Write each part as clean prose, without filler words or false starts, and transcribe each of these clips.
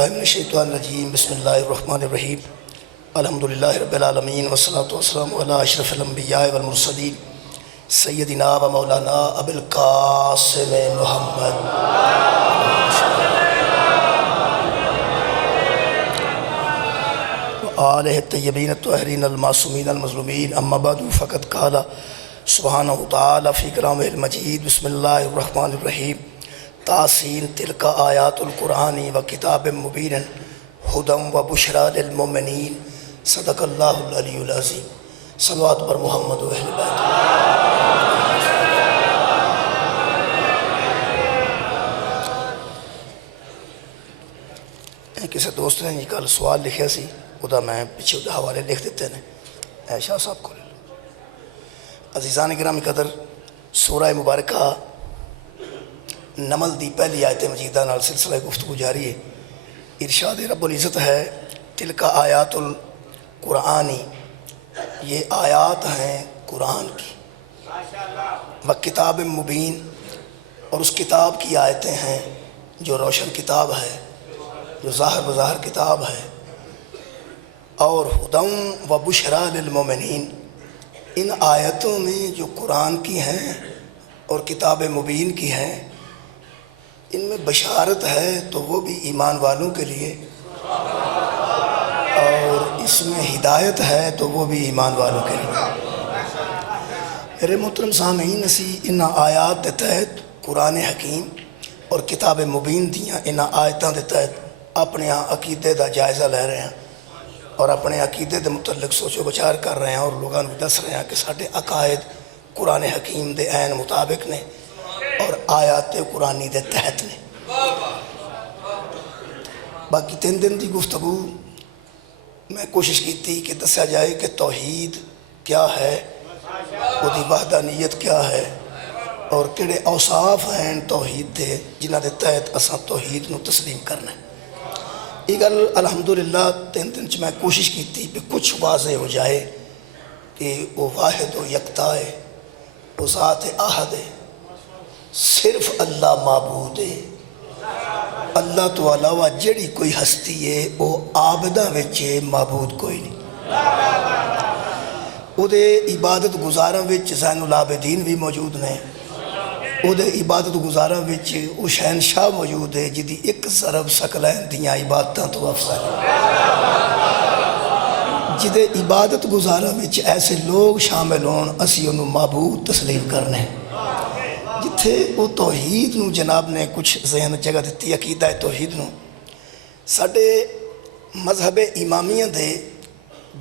باللہ من الشیطان الرجیم بسم اللہ الرحمن الرحیم الحمدللہ رب العالمین والصلاة والسلام علی اشرف الانبیاء والمرسلین سیدنا و مولانا ابو القاسم محمد وآلہ الطیبین الطاہرین المعصومین المظلومین اما بعد فقد قال سبحانہ تعالی فی کلامہ المجید بسم اللہ الرحمن الرحیم تاسین تلک آیات القرآن و کتاب مبین ہدی و بشری للمؤمنین صدق اللہ العلی العظیم صلوات پر محمد و اہل بیت۔ کسی دوست نے کل سوال لکھا سی ادا میں پیچھے حوالے لکھ دیتے ہیں شاہ صاحب کو۔ عزیزان گرامی قدر، سورہ مبارکہ نمل دی پہلی آیت مجیدہ نال سلسلہ گفتگو جاری ہے۔ ارشاد رب العزت ہے تلک آیات القرآنی، یہ آیات ہیں قرآن کی، و کتاب مبین، اور اس کتاب کی آیتیں ہیں جو روشن کتاب ہے، جو ظاہر بظاہر کتاب ہے، اور ہدی و بشری للمؤمنین، ان آیتوں میں جو قرآن کی ہیں اور کتاب مبین کی ہیں ان میں بشارت ہے تو وہ بھی ایمان والوں کے لیے، اور اس میں ہدایت ہے تو وہ بھی ایمان والوں کے لیے۔ میرے محترم سامعین، اسی ان آیات کے تحت قرآن حکیم اور کتاب مبین دیاں ان آیتاں کے تحت اپنے ہاں عقیدے دا جائزہ لے رہے ہیں اور اپنے عقیدے دے متعلق سوچ و بچار کر رہے ہیں، اور لوگوں کو دس رہے ہیں کہ ساڈے عقائد قرآن حکیم دے عین مطابق نے اور آیات قرآنی دے تحت نے۔ باقی 3 دن دی گفتگو میں کوشش کی تھی کہ دسیا جائے کہ توحید کیا ہے، وہ دی وحدانیت کیا ہے، اور کہڑے اوصاف ہیں توحید دے جنہ دے تحت اساں توحید نو تسلیم کرنا ہے۔ یہ گل الحمدللہ 3 دن میں کوشش کی تھی کہ کچھ واضح ہو جائے کہ وہ واحد و یکتا ہے، وہ ذات احد ہے، صرف اللہ معبود ہے، اللہ تو علاوہ جڑی کوئی ہستی ہے وہ عابدہ وچ معبود کوئی نہیں۔ وہ دے عبادت گزاراں وچ زین العابدین بھی موجود نے، وہ دے عبادت گزاراں وچ وہ شہنشاہ موجود ہے جدی ایک ضرب ثقلین دیاں عبادتاں تو افضل ہے، جدے عبادت گزاراں وچ ایسے لوگ شامل ہون اسی انہوں معبود تسلیم کرنے ہیں۔ جتھے وہ توحید نو جناب نے کچھ ذہن جگہ دیتی، عقیدہ توحید نو ساڈے مذہب امامیہ دے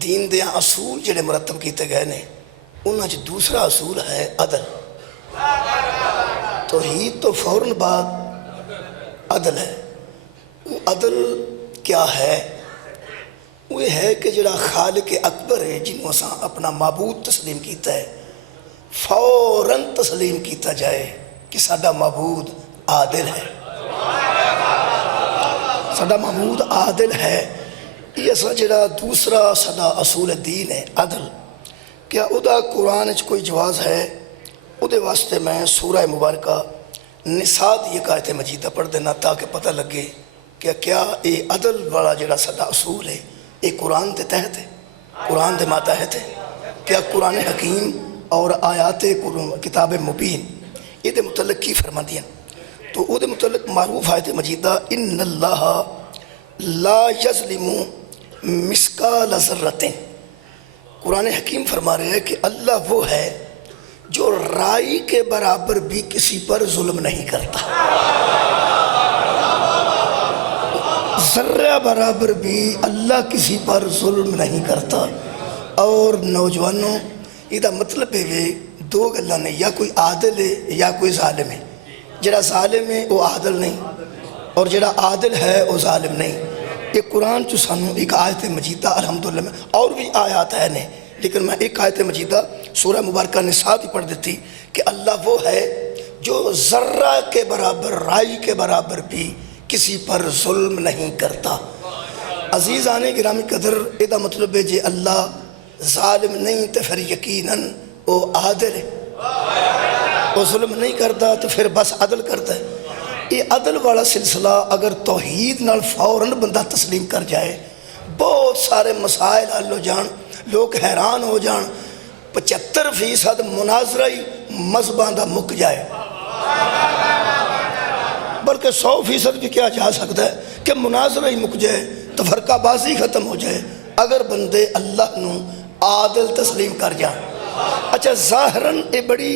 دین دے اصول جڑے مرتب کیتے گئے نے انہاں چ دوسرا اصول ہے عدل۔ توحید تو فوراً بعد عدل ہے۔ وہ عدل کیا ہے؟ وہ یہ ہے کہ جڑا خالق اکبر ہے جنہوں اساں اپنا معبود تسلیم کیتا ہے فوراً تسلیم کیتا جائے کہ ساڈا معبود عادل ہے، ساڈا معبود عادل ہے۔ یہ اساں جڑا دوسرا ساڈا اصول دین ہے عدل، کیا ادا قرآن چ کوئی جواز ہے؟ ادھے واسطے میں سورہ مبارکہ نساء دی آیت مجیدہ پڑھ دینا تاکہ پتہ لگے کہ کیا یہ عدل والا جڑا ساڈا اصول ہے یہ قرآن دے تحت ہے، قرآن دے ماتحت ہے؟ کیا قرآن حکیم اور آیات کتاب مبین یہ دے متعلق کی فرما دیا؟ تو او دے متعلق معروف آیت مجیدہ ان اللہ لا یظلم مثقال ذرۃ، قرآن حکیم فرما رہے ہیں کہ اللہ وہ ہے جو رائی کے برابر بھی کسی پر ظلم نہیں کرتا، ذرہ برابر بھی اللہ کسی پر ظلم نہیں کرتا۔ اور نوجوانوں یہ دا مطلب ہے 2 گلاں نے، یا کوئی عادل ہے یا کوئی ظالم ہے۔ جڑا ظالم ہے وہ عادل نہیں، اور جڑا عادل ہے وہ ظالم نہیں۔ یہ قرآن چو سانو ایک آیت مجیدہ الحمدللہ میں اور بھی آیات ہے نے، لیکن میں ایک آیت مجیدہ سورہ مبارکہ نساء بھی پڑھ دیتی کہ اللہ وہ ہے جو ذرہ کے برابر، رائی کے برابر بھی کسی پر ظلم نہیں کرتا۔ عزیزان گرامی قدر، یہ مطلب ہے جی اللہ ظالم نہیں تو پھر یقیناً وہ عادل ہے، وہ ظلم نہیں کرتا تو پھر بس عدل کرتا ہے۔ یہ عدل والا سلسلہ اگر توحید نال فوراً بندہ تسلیم کر جائے بہت سارے مسائل حل ہو جان، لوگ حیران ہو جان، 75% مناظرہ ہی مذہباں دا مک جائے، بلکہ 100% بھی کیا جا سکتا ہے کہ مناظرہ ہی مک جائے، تفرقہ بازی ختم ہو جائے اگر بندے اللہ نو عادل تسلیم کر جائیں۔ اچھا ظاہراً یہ بڑی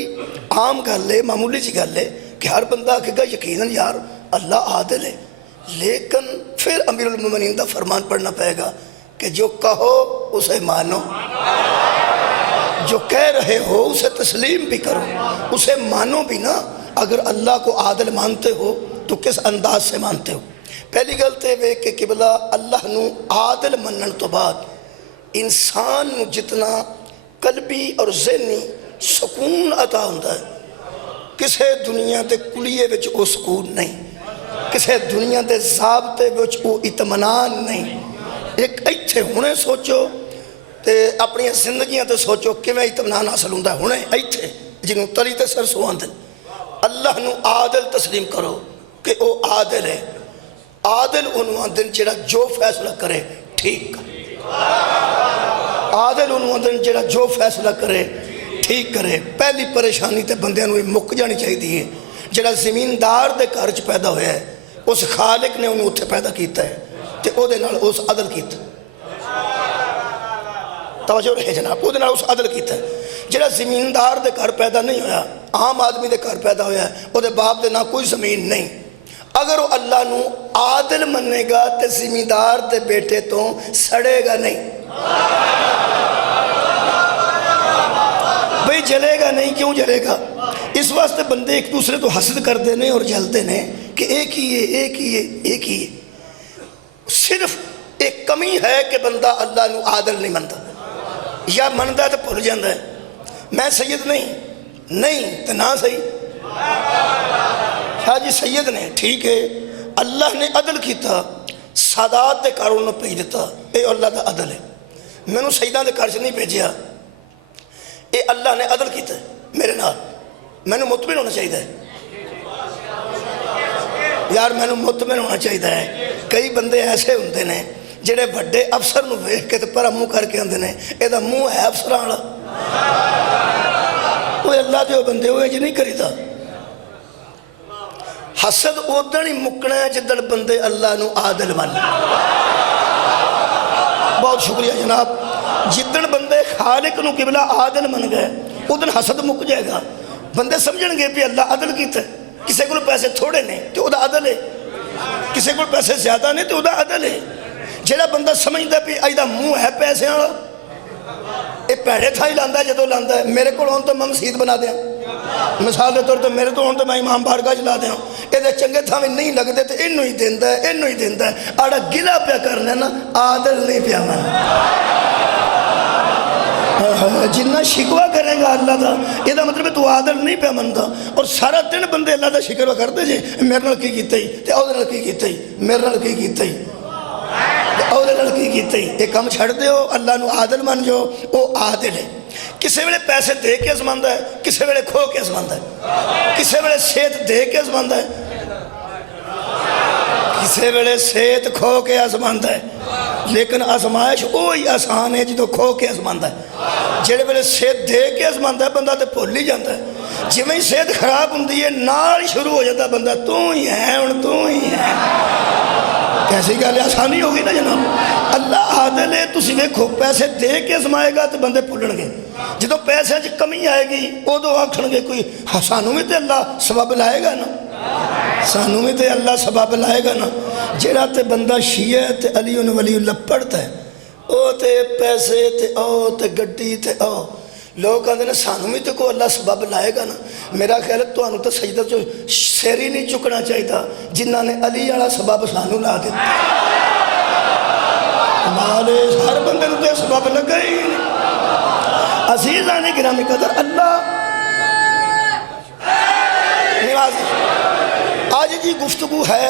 عام گل ہے، معمولی سی گل ہے کہ ہر بندہ کہے گا یقیناً یار اللہ عادل ہے، لیکن پھر امیر المومنین دا فرمان پڑھنا پڑے گا کہ جو کہو اسے مانو، جو کہہ رہے ہو اسے تسلیم بھی کرو، اسے مانو بھی نا۔ اگر اللہ کو عادل مانتے ہو تو کس انداز سے مانتے ہو؟ پہلی غلطی ہے کہ قبلہ اللہ نو عادل منن تو بعد انسان نو جتنا قلبی اور ذہنی سکون عطا ہوتا ہے کسے دنیا دے کلیے وچ او سکون نہیں، کسے دنیا دے ضابطے وچ او اطمینان نہیں۔ ایک ایتھے ہونے سوچو تے اپنی زندگیاں تے سوچو کہ میں اطمینان حاصل ہوں ہونے ایتھے جنہوں تلی تے سر سوان دن۔ اللہ نو عادل تسلیم کرو کہ او عادل ہے، عادل انہوں دن جڑا جو فیصلہ کرے ٹھیک، عادل انہوں دن جڑا جو فیصلہ کرے ٹھیک کرے۔ پہلی پریشانی تے بندیاں نو مک جانی چاہیے، جڑا زمیندار دے گھر چ پیدا ہویا ہے اس خالق نے انہوں اتھے پیدا کیتا ہے تے او دے نال اس عدل کیتا، توجہ رہے جناب، او دے نال اس عدل کیتا ہے۔ جڑا زمیندار دے گھر پیدا نہیں ہویا، عام آدمی دے گھر پیدا ہویا ہے، او دے باپ دے نہ کوئی زمین نہیں، اگر وہ اللہ نو عادل مننے گا تے زمیندار دے بیٹے تو سڑے گا نہیں، بھئی جلے گا نہیں۔ کیوں جلے گا؟ اس واسطے بندے ایک دوسرے تو حسد کر دینے اور جلتے نے کہ ایک ہی ہے، ایک ہی ہے، ایک ہی ہے۔ صرف ایک کمی ہے کہ بندہ اللہ نو عادل نہیں منتا، یا منتا تو بھول جاندہ ہے میں سید نہیں تو نہ صحیح، ہاں جی سید نے ٹھیک ہے، اللہ نے عدل کیتا، سادات دے کاروں نے بھیج دیتا، اے اللہ دا عدل ہے، میں نے سیدان دے کار سے نہیں بھیجیا، اے اللہ نے عدل کیتا ہے میرے نال، میں نے مطمئن ہونا چاہیے یار، میں نے مطمئن ہونا چاہیے۔ کئی بندے ایسے ہوندے نے جڑے بڑے افسر نو ویکھ کے تے پرا منہ کر کے آندے نے اے دا منہ ہے افسراں والا، وہ اللہ دے بندے ہوئے جی نہیں کریدا۔ حسد ادھر ہی مکنا ہے جدھر بندے اللہ نو عادل من۔ بہت شکریہ جناب، جدھر بندے خالق نو قبلہ عادل من گئے ادھر حسد مک جائے گا، بندے سمجھن گے بھی اللہ عدل کیتا ہے، کسے کو پیسے تھوڑے نے تو دا عدل ہے، کسے کو پیسے زیادہ نے تو دا عدل ہے۔ جڑا بندہ سمجھتا بھی ایدہ منہ ہے پیسے والا، اے پیڑے تھا ہی لاندہ ہے جدو لاندہ ہے، میرے کو ہون تو میں مسجد بنا دیا، مثال دے طور تو میرے تو ہون تو میں امام بارگاہ چلا دیا، اے دے چنگے تھا میں نہیں لگ دے تو انہوں ہی دیندہ ہے، آڑا گلہ پیا کرنے نا عادل نہیں پیا من، جنہ شکوہ کریں گا اللہ دا یہ دا مطلب ہے تو عادل نہیں پیا منتا، اور سارا دن بندے اللہ دا شکر کرتے جے میرے نال کی کیتا ہی تے او دے نال کی کیتا ہی، میرے نال کی کیتا ہی، او دے نال کی کیتا ہی، ایک کام چھڑ دے ہو اللہ نو عادل من جو او عادل ہے۔ کسے ویلے پیسے دے کے ازماندہ ہے، کسے ویلے کھو کے ازماندہ ہے، کسے ویلے صحت دے کے ازماندہ ہے، کسے ویلے صحت کھو کے ازماندہ ہے، لیکن ازمائش وہی آسان ہے جدو کھو کے ازماندہ ہے۔ جڑے ویلے صحت دے کے ازماندہ ہے بندہ تے بھول ہی جاتا ہے، جی میں صحت خراب ہوندی ہے نال شروع ہو جاتا ہے بندہ تو ہی ہے ہن تو ہی ہے، کیسی گل آسانی ہوگی نا جناب۔ اللہ عادل ہے، تسی دیکھو پیسے دے کے ازمائے گا تو بندے بھولن گے، جدو پیسے چ کمی آئے گی ادو آکھن گے کوئی سانوں بھی تے اللہ سبب لائے گا نا، سانوں بھی تے اللہ سبب لائے گا نا۔ جڑا تے بندہ شیعہ تے علی ولی اللہ پڑھتا ہے او تے پیسے تے او تے گڈی تے او، لوگ کہتے ہیں سانوں بھی تے کو اللہ سبب لائے گا نا۔ میرا خیال ہے تو انہوں تے سجدہ جو سیر ہی نہیں چکنا چاہیے جنہ نے علی والا سبب سانوں لا دیتا، ہمارے ہر بندے نو تے سبب لگا ہی نہیں۔ عزیزان گرامی قدر اللہ نوازی، آج جی گفتگو ہے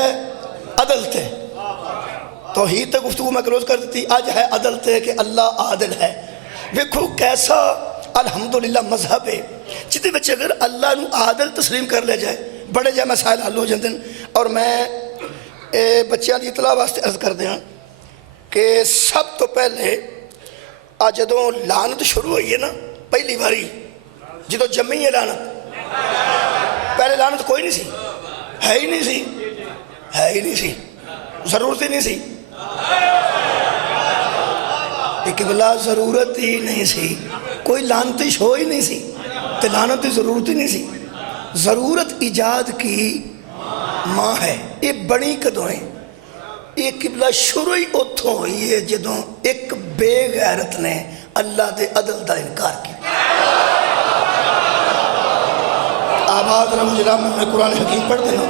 عدل تے، توحید تے گفتگو میں کلوز کر دیتی، آج ہے عدل تے کہ اللہ عادل ہے۔ ویکھو کیسا الحمدللہ مذہب ہے جدے بچے اگر اللہ نو عادل تسلیم کر لے جائے بڑے جہ مسائل حل ہو جاتے ہیں. اور میں بچیاں کی اطلاع واسطے عرض کر دیا کہ سب تو پہلے جدوں لعنت شروع ہوئی ہے نا پہلی باری جدوں جمی ہے لعنت، پہلے لعنت کوئی نہیں سی، ہے ہی نہیں سی، ہے ہی نہیں سی، ضرورت ہی نہیں سی، قبلہ ضرورت ہی نہیں سی، کوئی لعنتش ہو ہی نہیں سی، تو لعنت کی ضرورت ہی نہیں سی. ضرورت ایجاد کی ماں ہے. یہ بڑی کدوں ہے؟ یہ قبلہ شروع ہی اتھوں ہوئی ہے جدوں ایک بے غیرت نے اللہ دے عدل دا انکار کیا. آباد رحم جناب میں قرآن حکیم پڑھ دینا،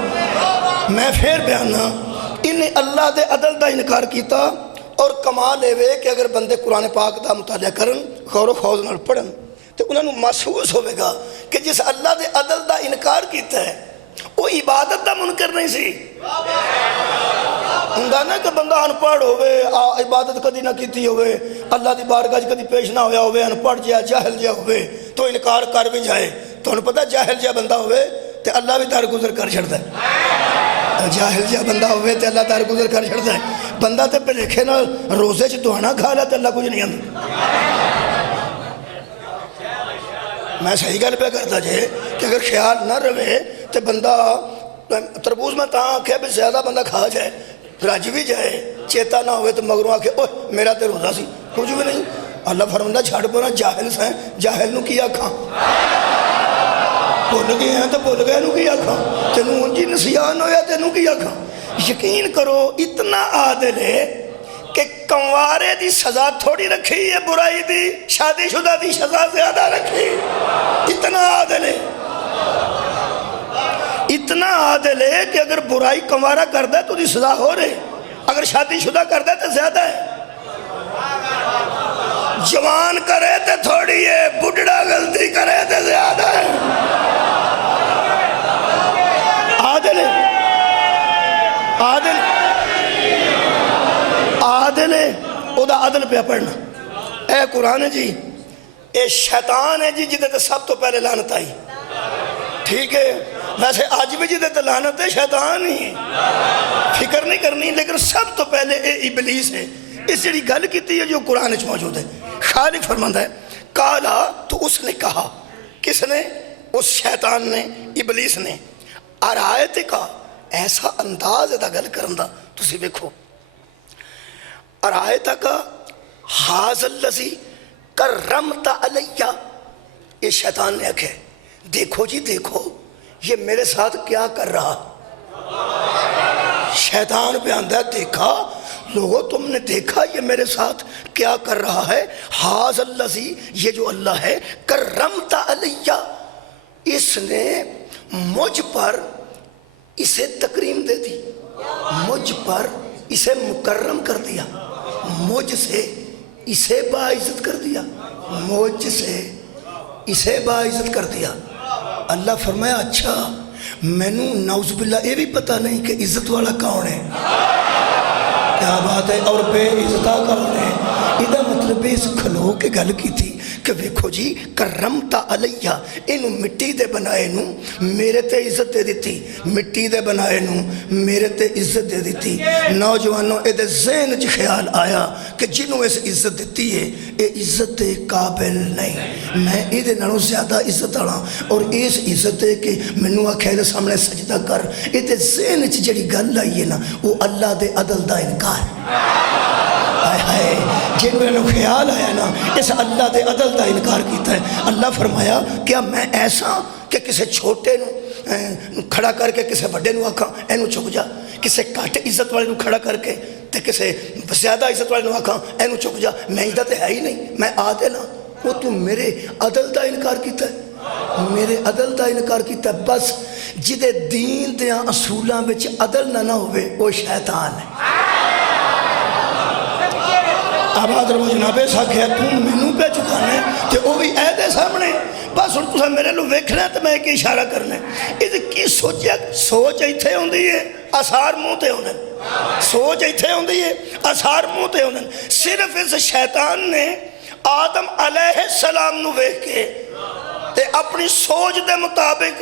میں پھر بیانا انہیں اللہ دے عدل دا انکار کیتا. اور کمال ہے کہ اگر بندے قرآن پاک دا مطالعہ کرن غور و خوض نال پڑھن تو انہوں نے محسوس ہوئے گا کہ جس اللہ دے عدل دا انکار کیتا ہے وہ عبادت دا منکر نہیں سی. ہوندا نا کہ بندہ ان پڑھ ہوئے عبادت کدی نہ کیتی ہوئے، اللہ دی بارگاہ کدی پیش نہ ہویا ہوئے، ان پڑھ جیا جاہل جیا ہوئے تو انکار کر بھی جائے. تو انہوں پتہ جاہل جیا بندہ ہوئے تو اللہ بھی دار گزر کر چھڑتا ہے. جاہل جیا بندہ ہوئے تو اللہ دار گزر کر چھڑتا ہے. بندہ تے پلیکھے نہ روزے چ دعانا کھا لیا تو اللہ کچھ نہیں آندا. میں صحیح گل پہ کرتا جے کہ اگر خیال نہ رہے تو بندہ تربوز میں تاں آکھے بھی زیادہ بندہ کھا جائے رج بھی جائے چیتا نہ ہوئے تو مگروں آکھے اوہ میرا تے روزہ سی، کچھ بھی نہیں. اللہ فرماتا چھڑ پونا جاہل سیں، جاہل نو کی آکھاں، بھول گئے ہیں تو بھول گئے نو کی آکھاں، تینوں انجی نسیان ہویا تینوں کی آکھاں. یقین کرو اتنا عادل ہے کہ کنوارے دی سزا تھوڑی رکھی ہے، برائی دی شادی شدہ دی سزا زیادہ رکھی. اتنا عادل ہے، اتنا عادل ہے کہ اگر برائی کنوارا کر دے تو دی سزا ہو رہے، اگر شادی شدہ کر دے تو زیادہ ہے. جوان کرے تو تھوڑی ہے، بڑھڑا غلطی کرے تو زیادہ ہے. عادل ہے، عادل عادل ہے. او دا عدل پہ پڑھنا. اے قرآن جی اے شیطان ہے جی جدے تے سب تو پہلے لعنت آئی. ٹھیک ہے ویسے آج بھی جدے تے لعنت ہے شیطان ہی ہے، فکر نہیں کرنی، لیکن سب تو پہلے اے ابلیس ہے. اس جڑی گل کیتی ہے جو قرآن وچ موجود ہے. خالق فرماندا ہے کالا تو اس نے کہا، کس نے؟ اس شیطان نے، ابلیس نے. ارایت کا ایسا انداز ہے دا گل کرن دا تسی دیکھو. ارایت کا حاذ الذی کرمت علیہ، یہ شیطان نے آکھے دیکھو جی دیکھو یہ میرے ساتھ کیا کر رہا. شیطان پہ آندہ ہے دیکھا لوگو تم نے دیکھا یہ میرے ساتھ کیا کر رہا ہے. حاذ الذی، یہ جو اللہ ہے، کرمت علیہ، اس نے مجھ پر اسے تکریم دے دی، مجھ پر اسے مکرم کر دیا، مجھ سے اسے باعزت کر دیا، مجھ سے اسے باعزت کر دیا. اللہ فرمایا اچھا مینوں نعوذ باللہ یہ بھی پتہ نہیں کہ عزت والا کون ہے. کیا بات ہے. اور بے عزتہ کون ہے. یہ مطلب اس کھلو کے گل کی تھی کہ ویکھو جی کرمتا علیہ، انہوں مٹی دے بنائے نو میرے تے عزت دے دیتی، مٹی دے بنائے نو میرے تے عزت دے دیتی. نوجوانوں اے دے ذہن چ خیال آیا کہ جنہوں اس عزت دیتی ہے اے عزت دے قابل نہیں، میں اے دے نالوں زیادہ عزت آنا. اور اس عزت دے کہ منوں آکھے دے سامنے سجدہ کر، اے دے ذہن چ جڑی گل آئی ہے نا وہ اللہ دے عدل دا انکار. جنہوں خیال آیا نا اس اللہ دے عدل دا انکار کیتا ہے. اللہ فرمایا کیا میں ایسا کہ کسے چھوٹے نو کھڑا کر کے کسے بڑے نو آکھاں اینو چک جا، کسے کاٹ عزت والے نو کھڑا کر کے تے کسے زیادہ عزت والے نو آکھاں اینو چک جا. میں عزت ہے ہی نہیں، میں عادل ہاں. وہ تو میرے عدل دا انکار کیتا ہے، میرے عدل دا انکار کیتا ہے. بس جدے دین دیاں اصولاں وچ عدل نہ ہوئے وہ شیطان ہے. آباد رہو جنابے ساکھیا تم مینوں پہ چکانے تے وہ بھی اے دے سامنے. بس ان تسا میرے لو ویکھنا تے میں ایک اشارہ کرنا. یہ کی سوچیا؟ سوچ ایتھے ہوندی ہے، اثار منہ تے ہوندے. سوچ ایتھے ہوندی ہے، اثار منہ تے ہوندے. صرف اس شیطان نے آدم علیہ السلام نو ویکھ کے تے اپنی سوچ دے مطابق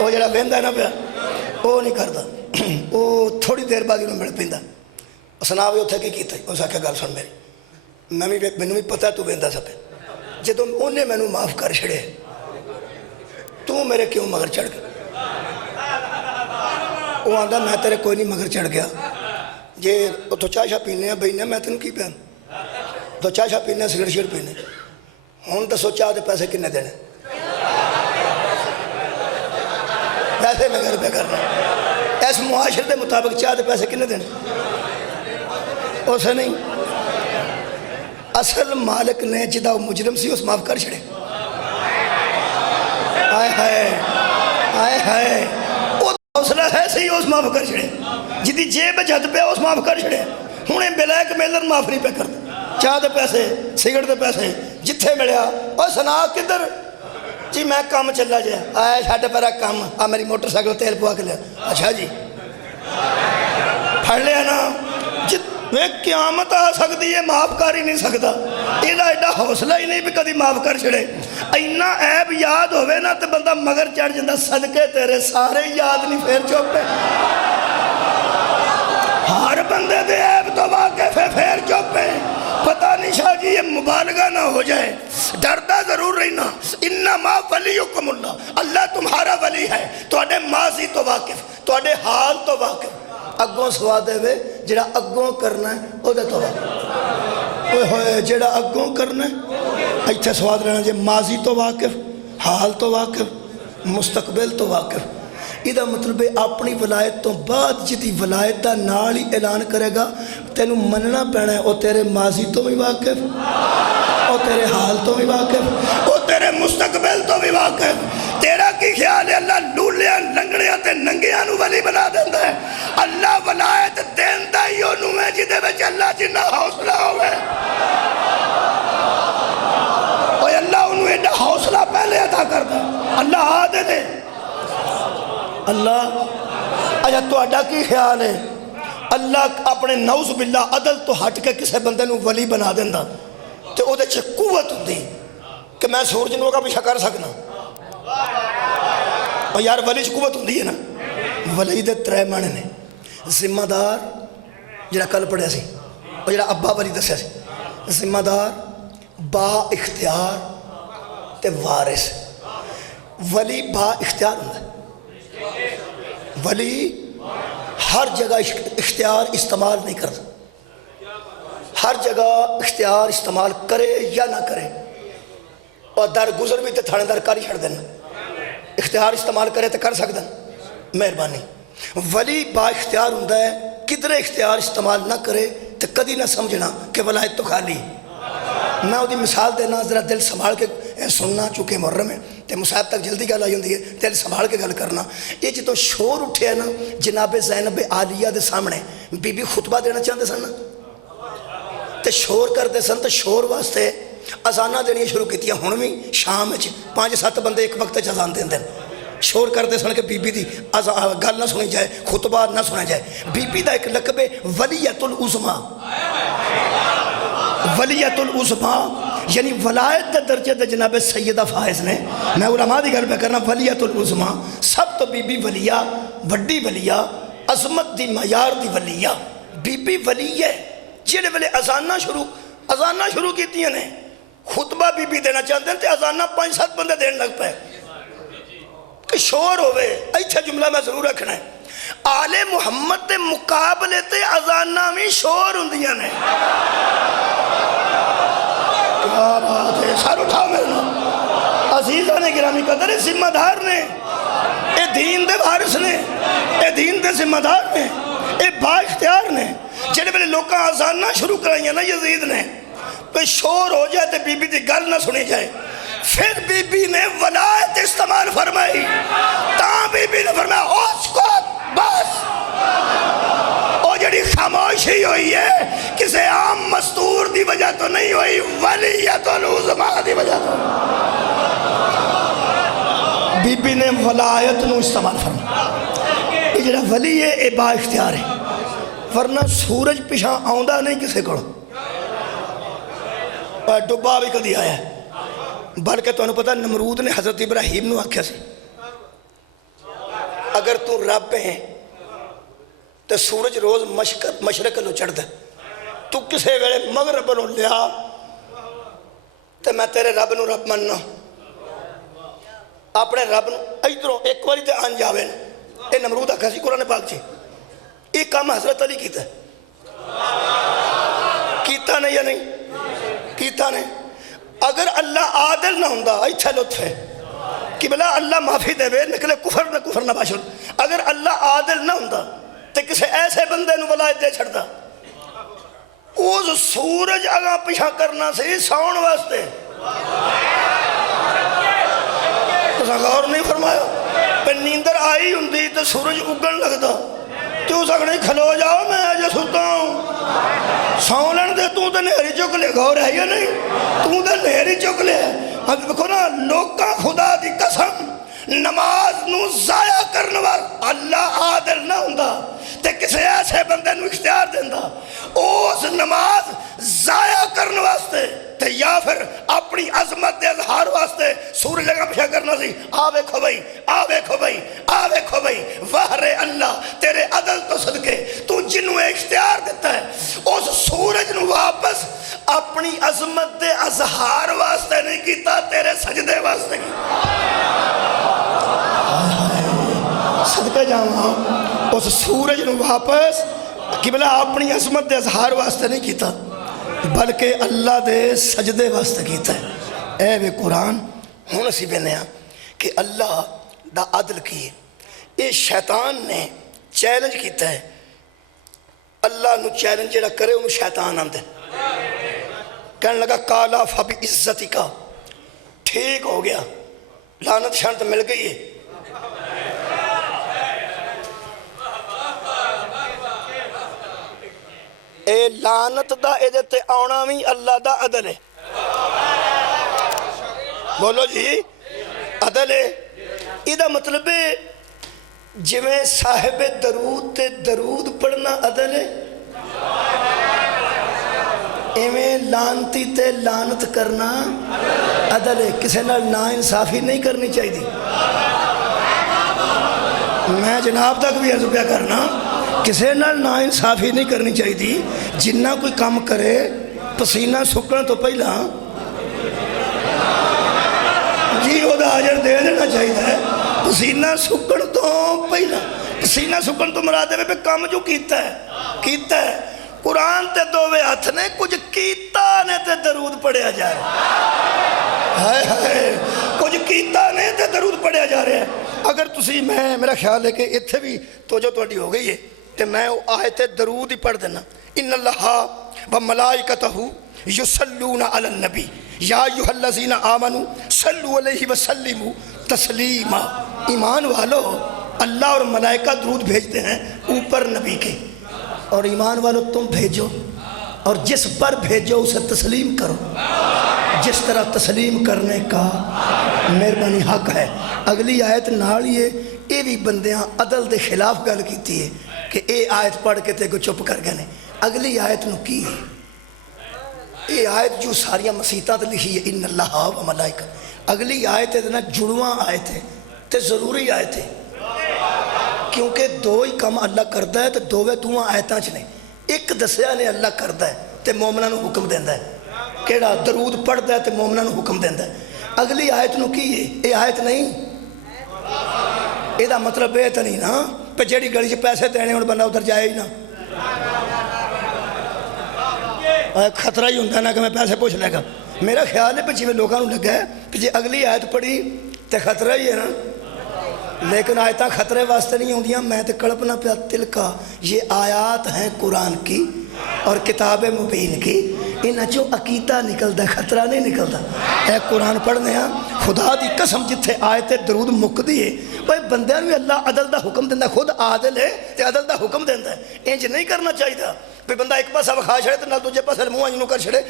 وہ جڑا بہندا نا پیا وہ نہیں کرتا، وہ تھوڑی دیر بعد انہوں مل پیندا، سنا بھی اتنے کی کیتا، اس آخیا گل سن میری، میں بھی مینوں بھی پتا تو بہندا سا پیا، جدوں انہیں مینوں معاف کر چھڑے تو میرے کیوں مگر چڑھ گیا؟ وہ آندا میں تیرے کوئی نہیں مگر چڑھ گیا، جے تو چاہ شاہ پینے بہنے میں تینوں کی پیا، تو چاہ شاہ پینے سگریٹ شگریٹ پینے، ہوں دسو چاہ دے پیسے کنے دینے؟ پیسے میں گھر پہ کرنا، اس معاشرے کے مطابق چاہ دے پیسے کنے دینے؟ اسے نہیں، اصل مالک نے جدا مجرم سی اس معاف کر چھڑے، آئے ہائے آئے ہائے، وہ حوصلہ ہے سی اس معاف کر چھڑے، جدی جیب جد پہ اس معاف کر چھڑے، ہوں بلیک میلر معاف نہیں پہ کرتا، چاہ دے پیسے سگریٹ دے پیسے جتھے ملیا، اور سنا کدھر جی میں کام چلا جائے، آئے چھٹ پیرا کام، میری موٹر سائیکل تیل پوا کے لیا، اچھا جی پھڑ لیا نا، وہ قیامت آ سکتی ہے معاف کر ہی نہیں سکتا، یہ ایڈا حوصلہ ہی نہیں بھی کدی معاف کر چھڑے، اینا عیب یاد ہوئے نا تو بندہ مگر چڑھ جاندہ، صدقے تیرے سارے یاد نہیں پھر چوپے، ہر بندے دے عیب تو واقف ہے پھر چوپے، پتہ نہیں شاہ جی یہ مبالغہ نہ ہو جائے، ڈردا ضرور رہنا، انما ولیکم اللہ، اللہ تمہارا ولی ہے، تواڈے ماضی تو واقف، تواڈے حال تو واقف، اگوں سوا دے وے جڑا اگوں کرنا ہے او دے تو واقف، اوہ ہوئے جڑا اگوں کرنا ہے ایتھے سواد رہنا جے ماضی تو واقف، حال تو واقف، مستقبل تو واقف، یہ مطلب ہے اپنی ولایت تو بعد جدی ولایت دا نال ہی اعلان کرے گا تینوں مننا پینا ہے، او تیرے ماضی تو بھی واقف، او تیرے حال تو بھی واقف، او تیرے مستقبل تو بھی واقف، تیرا کی خیال ہے اللہ لولیاں لنگڑیاں تے ننگیاں نو ولی بنا دیندہ ہے، اللہ ولایت دیندہ ہی انہوں ہے جدے بچ اللہ جنہ حوصلہ ہوئے، اوہ اللہ انہوں ایڈا حوصلہ پہلے عطا کرتا ہے، اللہ آدھے دے، اللہ اچھا تو اڈا کی خیال ہے اللہ اپنے نعوذ باللہ عدل تو ہٹ کے کسے بندے نو ولی بنا دیندہ تو او دے چھے قوت ہوندی کہ میں سورج نو کا پیچھا کر سکنا، اور یار ولی چھ قوت ہوندی ہے نا، ولی دے ترے معنی نے، ذمہ دار جڑا کل پڑھے سی اور جڑا ابا ولی دسے سی، ذمہ دار با اختیار تے وارث، ولی با اختیار ہوندہ ہے، ولی ہر جگہ اختیار استعمال نہیں کرتا، ہر جگہ اختیار استعمال کرے یا نہ کرے، اور در گزر بھی تے تھانے در کاری چھڑ دینا، اختیار استعمال کرے تے کر سکتا مہربانی، ولی با اختیار ہوندہ ہے، کدھر اختیار استعمال نہ کرے تے کدی نہ سمجھنا کہ ولایت تو خالی، میں وہ دی مثال دینا ذرا دل سنبھال کے سننا، چونکہ محرم ہے تے مصاحب تک جلدی گل آئی ہوندی ہے، دل سنبھال کے گل کرنا، یہ جتوں شور اٹھے ہے نا جناب زینب عالیہ دے سامنے بی بی خطبہ دینا چاہتے سن تے شور کرتے سن تے شور واسطے اذانہ دینی شروع کیتیا، ہن بھی شام وچ 5-7 بندے ایک وقت وچ اذان دیندے شور کرتے سن کہ بی بی دی گل نہ سنی جائے، خطبہ نہ سنا جائے، بی بی دا ایک لقب ہے ولیۃ العظمیٰ، ولیۃ العظمیٰ یعنی ولایت دے درجے دے جناب سیدہ فائز نے، میں علماء دی گل پہ کرنا، ولیۃ العظمیٰ سب تو بی بی ولیہ، وڈی ولیہ، عظمت دی معیار دی ولیہ، بی بی ولی ہے جڑے ویلے اذانہ شروع کیتیاں نے، خطبہ بی بی دینا چاہتے ہیں تے اذانہ 5-7 بندے دین لگ پائے کہ شور ہوئے، ایتھے جملہ میں ضرور رکھنا ہے، آل محمد دے مقابلے تے اذانہ میں شور ہوندیاں نے، کیا بات ہے، سر اٹھاؤ میرے نام، عزیزہ نے گرامی قدر ذمہ دار نے، اے دین دے وارث نے، اے دین دے ذمہ دار نے، اے با اختیار نے، جنہیں بلے لوکاں اذانہ شروع کرائیں نا یزید نے، کوئی شور ہو جائے تے بی بی دی گل نہ سنی جائے، پھر بی بی نے ولایت استعمال فرمائی، تاں بی بی نے فرمایا اسکت بس، اور جڑی خاموشی ہوئی ہے کسے عام مستور دی وجہ تو نہیں ہوئی، ولیۃ العظمیٰ دی وجہ تو، بی بی نے ولایت نو استعمال فرمایا، یہ جڑا ولی ہے اے با اختیار ہے، ورنہ سورج پیشاں آؤندہ نہیں کسے کڑو، ڈبا بھی کدی آیا ہے، بلکہ تو انہوں پتا نمرود نے حضرت ابراہیم نو آکھیا سی، اگر تو رب ہے تو سورج روز مشرق نو چڑھتا، تو کسے ویلے مغرب نو لیا تو میں تیرے رب نو رب مننا، اپنے رب نو ادھروں ایک واری تے آن جاوے نا۔ اے نمرود آکھا سی قرآن پاک چی، یہ کام حضرت علی کیتا ہے، کیتا نہیں یا نہیں کیتا نہیں۔ اگر اللہ عادل نہ ہوندہ ایتھے لطف ہے کہ بلا اللہ معافی دے بے نکلے کفر نہ باشد، اگر اللہ عادل نہ ہوندہ تو کسے ایسے بندے نو ولایت دے چھڑتا، اس سورج اگاں پیچھا کرنا سی ساؤن واسطے۔ تو غور نہیں فرمایا، پہ نیندر آئی ہوندی تو سورج اگن لگتا، تو اس اگنے کھلو جاؤ میں آجے ستا ہوں، ساؤنن دے تو نہری چک لے، غور ہے یا نہیں، تو نہری چک لے۔ اب دیکھو نا لوکاں خدا دی قسم نماز نو ضائع کرنے والا اللہ عادل نہ ہوندہ تے کسے ایسے بندے نو اختیار دیندہ اس نماز ضائع کرنے واسطے تے یا پھر اپنی عظمت دے اظہار واسطے سورج لگا پیچھا کرنا سی۔ آوے کھو بھئی آوے کھو بھئی آوے کھو بھئی، وحر اللہ تیرے عدل تو صدقے تو جنوں اختیار دیتا ہے اس سورج نو واپس اپنی عظمت دے اظہار واسطے نہیں کیتا، تیرے سجدے واسطے کی صدقہ جاؤں اس سورج نو واپس قبلہ اپنی عظمت دے اظہار واسطے نہیں کیتا بلکہ اللہ دے سجدے واسطے کیتا ہے۔ اے وے قرآن ہون اسی بینیا کہ اللہ دا عدل کیے، اے شیطان نے چیلنج کیتا ہے، اللہ نو چیلنج جڑا کرے انہوں شیطان آمدے کہنے لگا کالا فبی عزتی کا، ٹھیک ہو گیا لعنت شانت مل گئی ہے۔ اے لعنت دا ایدتے آناوی اللہ دا عدل ہے، بولو جی عدل ہے۔ ایدہ مطلب ہے جویں صاحب درود تے درود پڑھنا عدل ہے، ایویں لعنتی تے لعنت کرنا عدل ہے۔ کسے نال نا انصافی نہیں کرنی چاہیے۔ میں جناب تک بھی عرض پیا کرنا کسے نال نا انصافی نہیں کرنی چاہیے، جنہ کوئی کام کرے پسینہ سکن تو پہلا جی وہ دا حجر دے دینا چاہیے، پسینہ سکن تو پہلا، پسینہ سکن تو مرادے میں کام جو کیتا ہے قرآن تے دووے ہاتھ نے کچھ کیتا نے تے درود پڑھیا جا رہا ہے، کچھ کیتا نے تے درود پڑھیا جا رہا ہے۔ اگر تسی میں میرا خیال ہے کہ اتھے بھی توجہ توڑی ہو گئی ہے تو میں آیت درود ہی پڑھ دینا، ان اللہ و ملائکتہ یصلون علی النبی یا ایھا الذین آمنوا صلوا علیہ وسلموا تسلیما۔ ایمان والو اللہ اور ملائکہ درود بھیجتے ہیں اوپر نبی کے، اور ایمان والو تم بھیجو اور جس پر بھیجو اسے تسلیم کرو جس طرح تسلیم کرنے کا مہربانی حق ہے۔ اگلی آیت نال یہ بھی بندیاں عدل دے خلاف گل کیتی ہے کہ اے آیت پڑھ کے تے کو چپ کر گئے۔ اگلی آیت نو کی ہے، اے آیت جو ساریاں مسیطات لکھی ہے ان اللہ و ملائکہ، اگلی آیت ہے نا جڑواں آیت ہے تے ضروری آیت ہے، کیونکہ دو ہی کم اللہ کردہ ہے تو دووے دوہاں آیتاں چ نہیں، ایک دسیا نے اللہ کردہ ہے تے مومنہ نو حکم دیندہ ہے، کیڑا درود پڑھتا ہے تے مومنہ نو حکم دیندہ ہے۔ اگلی آیت نو کی ہے، اے آیت نہیں، اے دا مطلب ہے تو نہیں نا پہ جیڑی گڑی سے پیسے دینے اور بندہ ادھر جائے ہی نا، خطرہ ہی ہوندہ نا کہ میں پیسے پوچھ لے گا۔ میرا خیال ہے پہ جی میں لوگاں نو لگا ہے کہ جی اگلی آیت پڑھی تے خطرہ ہی ہے نا، لیکن آیتاں خطرے واسطے نہیں ہوندیاں، میں تے کڑپنا پیا تل کا یہ آیات ہیں قرآن کی اور کتاب مبین کی، انہاں چو عقیدہ نکلتا ہے، خطرہ نہیں نکلتا۔ اے قرآن پڑھنے ہیں خدا دی قسم جتھے آیت درود مکدی ہے بھائی بندیاں بھی اللہ عدل دا حکم دیندہ، خود عادل ہے تے عدل دا حکم دیندہ ہے، انج نہیں کرنا چاہیے تھا بھائی بندہ ایک پاسا بخا چھڑے تو نہ دوجے پاسا منہ انجنوں کر چھڑے۔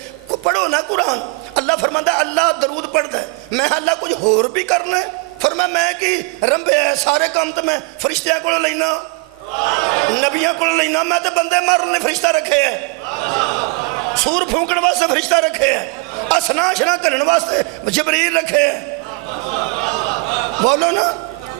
پڑھو نا قرآن، اللہ فرماتا ہے اللہ درود پڑھتا ہے، میں اللہ کچھ ہور بھی کرنا ہے، فرمایا میں کی رمبے ہے سارے کام تو میں فرشتیاں کو لینا نبیاں کو لینا، میں تو بندے مارنے فرشتہ رکھے ہیں، سور پھونکن واسطے فرشتہ رکھے ہیں، اسنا شنا کرن واسطے جبریل رکھے ہیں، بولو نا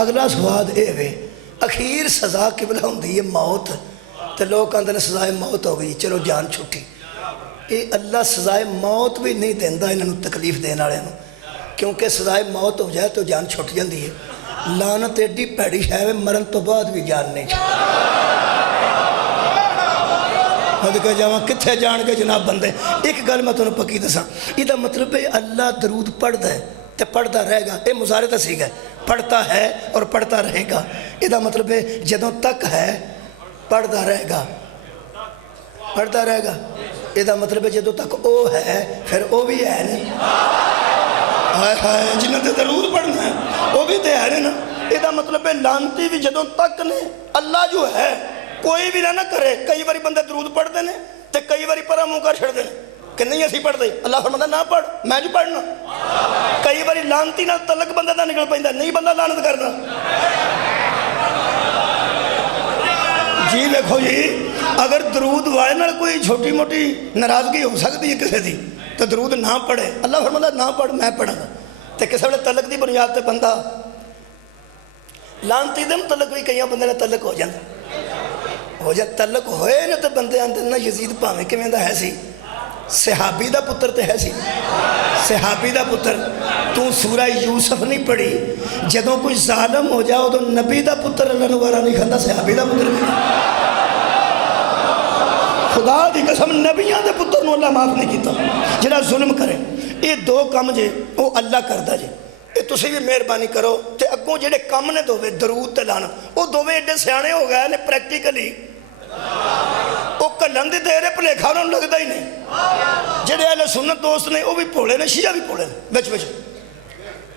اگلا سواد یہ وے اخیر سزا قبلہ ہوندی ہے موت، تو لوگ کہتے ہیں سزائے موت ہو گئی چلو جان چھٹی. یہ اللہ سزائے موت بھی نہیں دینا انہوں تکلیف دینے والے، کیونکہ سزائے موت ہو جائے تو جان چھٹ جاتی ہے. لعنت ایڈی پیڑی ہے مرن تو بعد بھی جان نہیں چھٹتی. کہ جاواں کتھے جان کے جناب بندے. ایک گل میں تمہیں پکی دساں، یہ مطلب ہے اللہ درود پڑھتا ہے تو پڑھتا رہے گا. یہ مضارع کا صیغہ ہے، پڑھتا ہے اور پڑھتا رہے گا. یہ مطلب ہے جدوں تک ہے پڑھتا رہے گا، پڑھتا رہے گا. یہ مطلب ہے جدوں تک او ہے پھر او بھی ہے نہیں. ہائے ہائے جنہوں نے درود پڑھنا ہے وہ بھی تو ہے نا. یہ مطلب ہے لانتی بھی جدوں تک نے اللہ جو ہے کوئی بھی نہ کرے. کئی باری بندے درود پڑھتے ہیں تو کئی باری پرا منہ کر چھڑتے ہیں کہ نہیں اسی پڑھتے. اللہ فرماتا نہ پڑھ میں جو پڑھنا. کئی باری لانتی نہ تلک بندہ نہ نکل پہ نہیں بندہ لانت کرتا. جی دیکھو جی اگر درود والے نال کوئی چھوٹی موٹی ناراضگی ہو سکتی ہے کسی دی تو درود نہ پڑھے. اللہ فرماتا نہ پڑھ میں پڑھا گا. تو کسی ویلے تلک دی بنیاد تے بندہ لانتی دے متعلق بھی کئی بندے تلک ہو جائے ہو جائے تلک ہوئے نا تو بندے آتے نا یزید پاویں کیویں دا ہے سی صحابی دا پتر تے ہے سی صحابی دا پتر. تو سورہ یوسف نہیں پڑھی جدوں کوئی ظالم ہو جاؤ تو نبی دا پتر اللہ نوارا نہیں کھاندہ صحابی دا پتر بھی. خدا دی قسم نبیان دے پتر نو اللہ معاف نہیں کیتا جنہاں ظلم کرے. یہ دو کام جے وہ اللہ کردہ جے. یہ تسی بھی مہربانی کرو تے اگوں جڑے کام نے دووے درود تے لعنت وہ دووے ایڈے سیانے ہو گئے نے پریکٹیکلی وہ کلن دی دیر بھلیکھا انہوں لگتا ہی نہیں. جڑے اہل سنت دوست نے وہ بھی بھولے نے شیعہ بھی بھولے نے بچ بچ.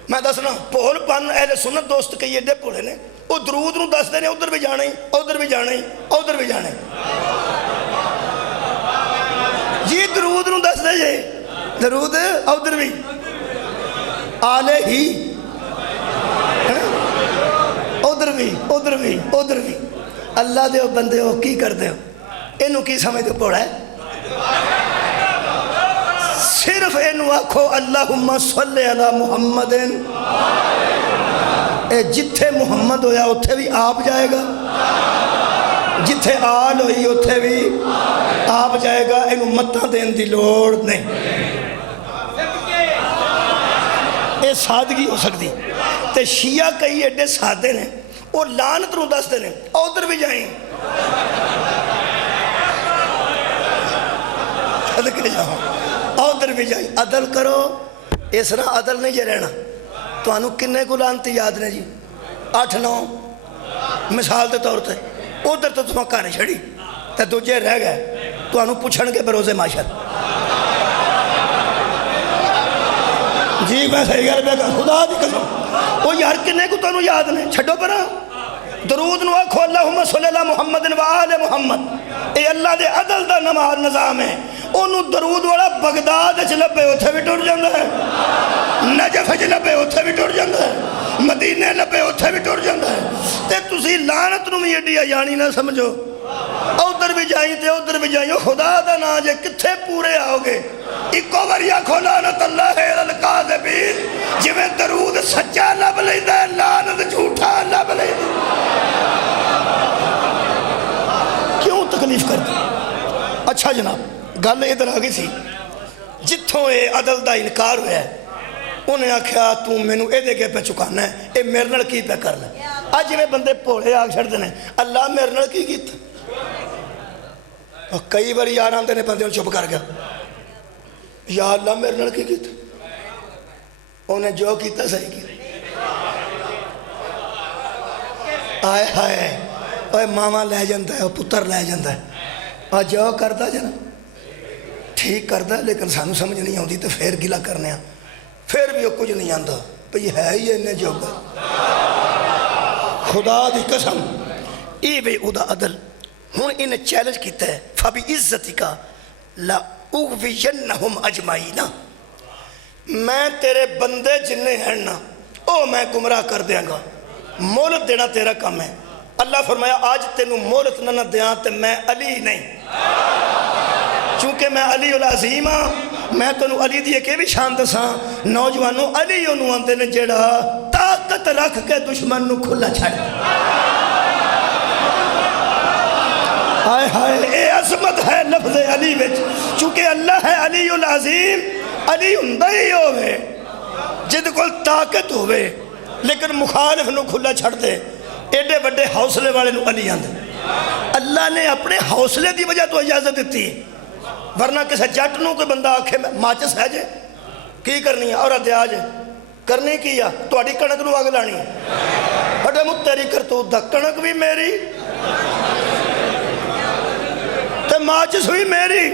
میں دسنا بھول پن اہل سنت دوست کئی ایڈے بھولے نے وہ درود نو دستے نے ادھر بھی جانا ہی ادھر بھی جانا ہی ادھر بھی جانا ہی. جی درود نو دستے جے درود ادھر بھی آلے ہی ادھر بھی ادھر بھی ادھر بھی. اللہ دے بندے ہو کی کر دے ہو انہوں کی سمجھ دے پڑھا ہے. صرف انہوں آکھو اللہم صلی علی محمد. جتھے محمد ہویا اتھے بھی آپ جائے گا جتھے آل ہوئی اتھے بھی آپ جائے گا. انہوں متہ دین دی لوڑ نہیں. یہ سادگی ہو سکتی. تے شیعہ کئی ایڈے سادے نے وہ لعنت نو دستے نے ادھر بھی جائیں ادھر بھی جائیں. عدل کرو اس طرح عدل نہیں جے رہنا. تو انہوں کنے کو لعنتی یاد نے جی 8-9 مثال دے طور تے ادھر تو تمہیں کہانی چھڑی تے دوجے رہ گئے تو انہوں پوچھن کے بروز معاشر. جی میں صحیح گل پہ خدا دی قسم وہ یار کنے کو تانوں یاد نے چھڈو پرا. درود نو آکھو اللہم صلی اللہ محمد و آل محمد. اے اللہ دے عدل دا نظام ہے. انہوں درود والا بغداد اچھ لبے اتھے بھی ٹر جاندہ ہے نجف اچھ لبے اتھے بھی ٹر جاندہ ہے مدینہ لبے اتھے بھی ٹر جاندہ ہے. تے تسی لعنت نو بھی ایڈی یعنی نہ سمجھو ادھر بھی جائیں تے ادھر بھی جائیں. خدا دا نا جے کتھے پورے آؤ گے. ایکو وریا کھو لعنت اللہ القاذبین. جی میں درود سچا لب لیندہ ہے لعنت جھوٹا لب لیندہ. کیوں تکلیف کرتے؟ اچھا جناب گل ادھر آگئی سی جتھوں اے عدل دا انکار ہویا ہے انہیں آکھیا تو مینوں اے دے کے پہ چکانا ہے اے میرے نال کی پہ کرنا ہے. آج میں بندے پوڑے آگ چھڑ دینے اللہ میرے نال کی کیتا. اور کئی باری یار آندے نے بندے چھپ کر گیا یا اللہ میرے نال کی کیتا. انہیں جو کیتا صحیح کیتا. آئے ہائے اوہ ماما لے جاندہ ہے پتر لے جاندہ ہے اور جو کرتا جنا ٹھیک کرتا ہے لیکن سانو سمجھ نہیں ہوتی تو پھر گلا کرنے ہیں پھر بھی وہ کچھ نہیں آتا بھئی ہے ہی انہیں جو گا. خدا دی قسم ای بے او دا عدل ہون انہیں چیلنج کیتا ہے فبی عزتی کا لَأُغْوِيَنَّهُمْ أَجْمَعِينَ. میں تیرے بندے جننے ہیں نا او میں گمراہ کر دیاں گا. مولت دینا تیرا کام ہے. اللہ فرمایا آج تینوں مولت نہ دیاں تے میں علی نہیں چونکہ میں علی العظیم ہاں. میں تینوں علی دیئے کہ بھی شان دساں نوجوانوں علی انہوں آندے نے جڑا تا طاقت رکھ کے دشمن نو کھلا چھڑ دے۔ ہائے ہائے اے عظمت ہے لفظ علی وچ، چونکہ اللہ ہے علی العظیم، علی ہوندا ہی ہوئے جد کول طاقت ہوئے لیکن مخالف نو کھلا چھڑ دے، ایڈے بڑے حوصلے والے نو علی آندے۔ اللہ نے اپنے حوصلے دی وجہ تو اجازت دیتی ہے، ورنہ کسے جٹ نو کوئی بندہ آکھے ماچس ہے جے کی کرنی ہے اور دیا جے کرنی کیا تہاڈی کڑک نو اگ لانی ہے، بڑے مت تیری کرتوت دا کڑک بھی میری تے ماچس ہوئی میری۔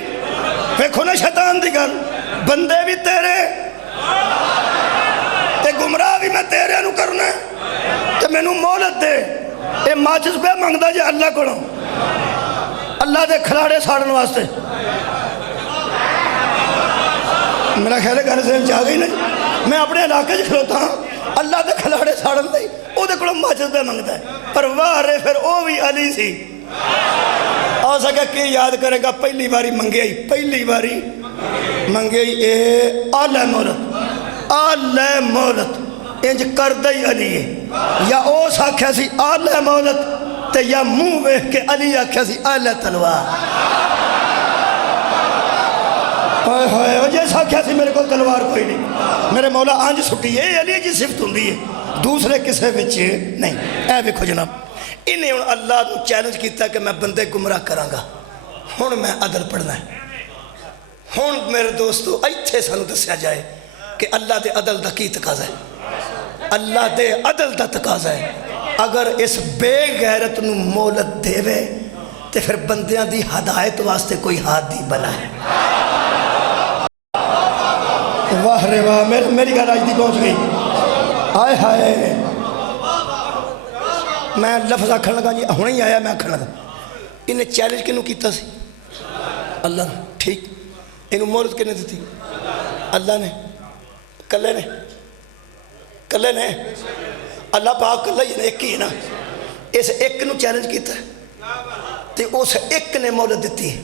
ویکھو نا شیطان دی گل، بندے بھی تیرے تے گمراہ بھی میں تیرے نو کرنا ہے تے میں نو مولت دے۔ اے ماچس پہ مانگدا جے اللہ کو اللہ دے کھلاڑے ساڑن واسطے۔ میرا خیال ہے گھر ذہن چاہ گئی نہیں، میں اپنے علاقے جو کھلوتا ہوں اللہ دے کھلاڑے ساڑن دے او دے کلو ماچس پہ مانگدا ہے، پر واہ رے پھر او بھی علی سی۔ آ سکے کی یاد کرے گا پہلی باری منگے پہلی باری منگے اے آلہ مولت، آلہ مولت انج کردہ ہی علی ہے، یا او ساکھیا سی آلہ مولت تے یا منہ ویکھ کے علی آکھیا سی آلہ تلوار۔ ہائے ہائے وہ جیسا کیا سی میرے کو تلوار کوئی نہیں، میرے مولا آنج سٹی ہے، علی جی صفت ہوندی ہے دوسرے کسے بچے نہیں۔ اے دیکھو جناب انہیں ان اللہ نے چیلنج کیتا کہ میں بندے گمراہ کراں گا، ہن میں عدل پڑھنا ہے۔ ہن میرے دوستو ایتھے سانو دسیا جائے کہ اللہ دے عدل دا کی تقاضا ہے، اللہ دے عدل دا تقاضا ہے۔ اگر اس بے غیرت نو مولت دے وے تے پھر بندیاں دی ہدایت واسطے کوئی ہادی بنائے۔ واہ رے واہ میری گھر آج دی پہنچ گئی۔ آئے ہائے میں لفظ آکھن لگا جی ہونے ہی آیا میں آکھن لگا انہیں چیلنج کنوں کیتا سی اللہ نے، ٹھیک انہوں مہلت کنے دیتی اللہ نے، کلے نے اللہ پاک کلہ ہی ایک ہی ہے نا، اس ایک نو چیلنج کیتا ہے تے اس ایک نے مہلت دیتی ہے۔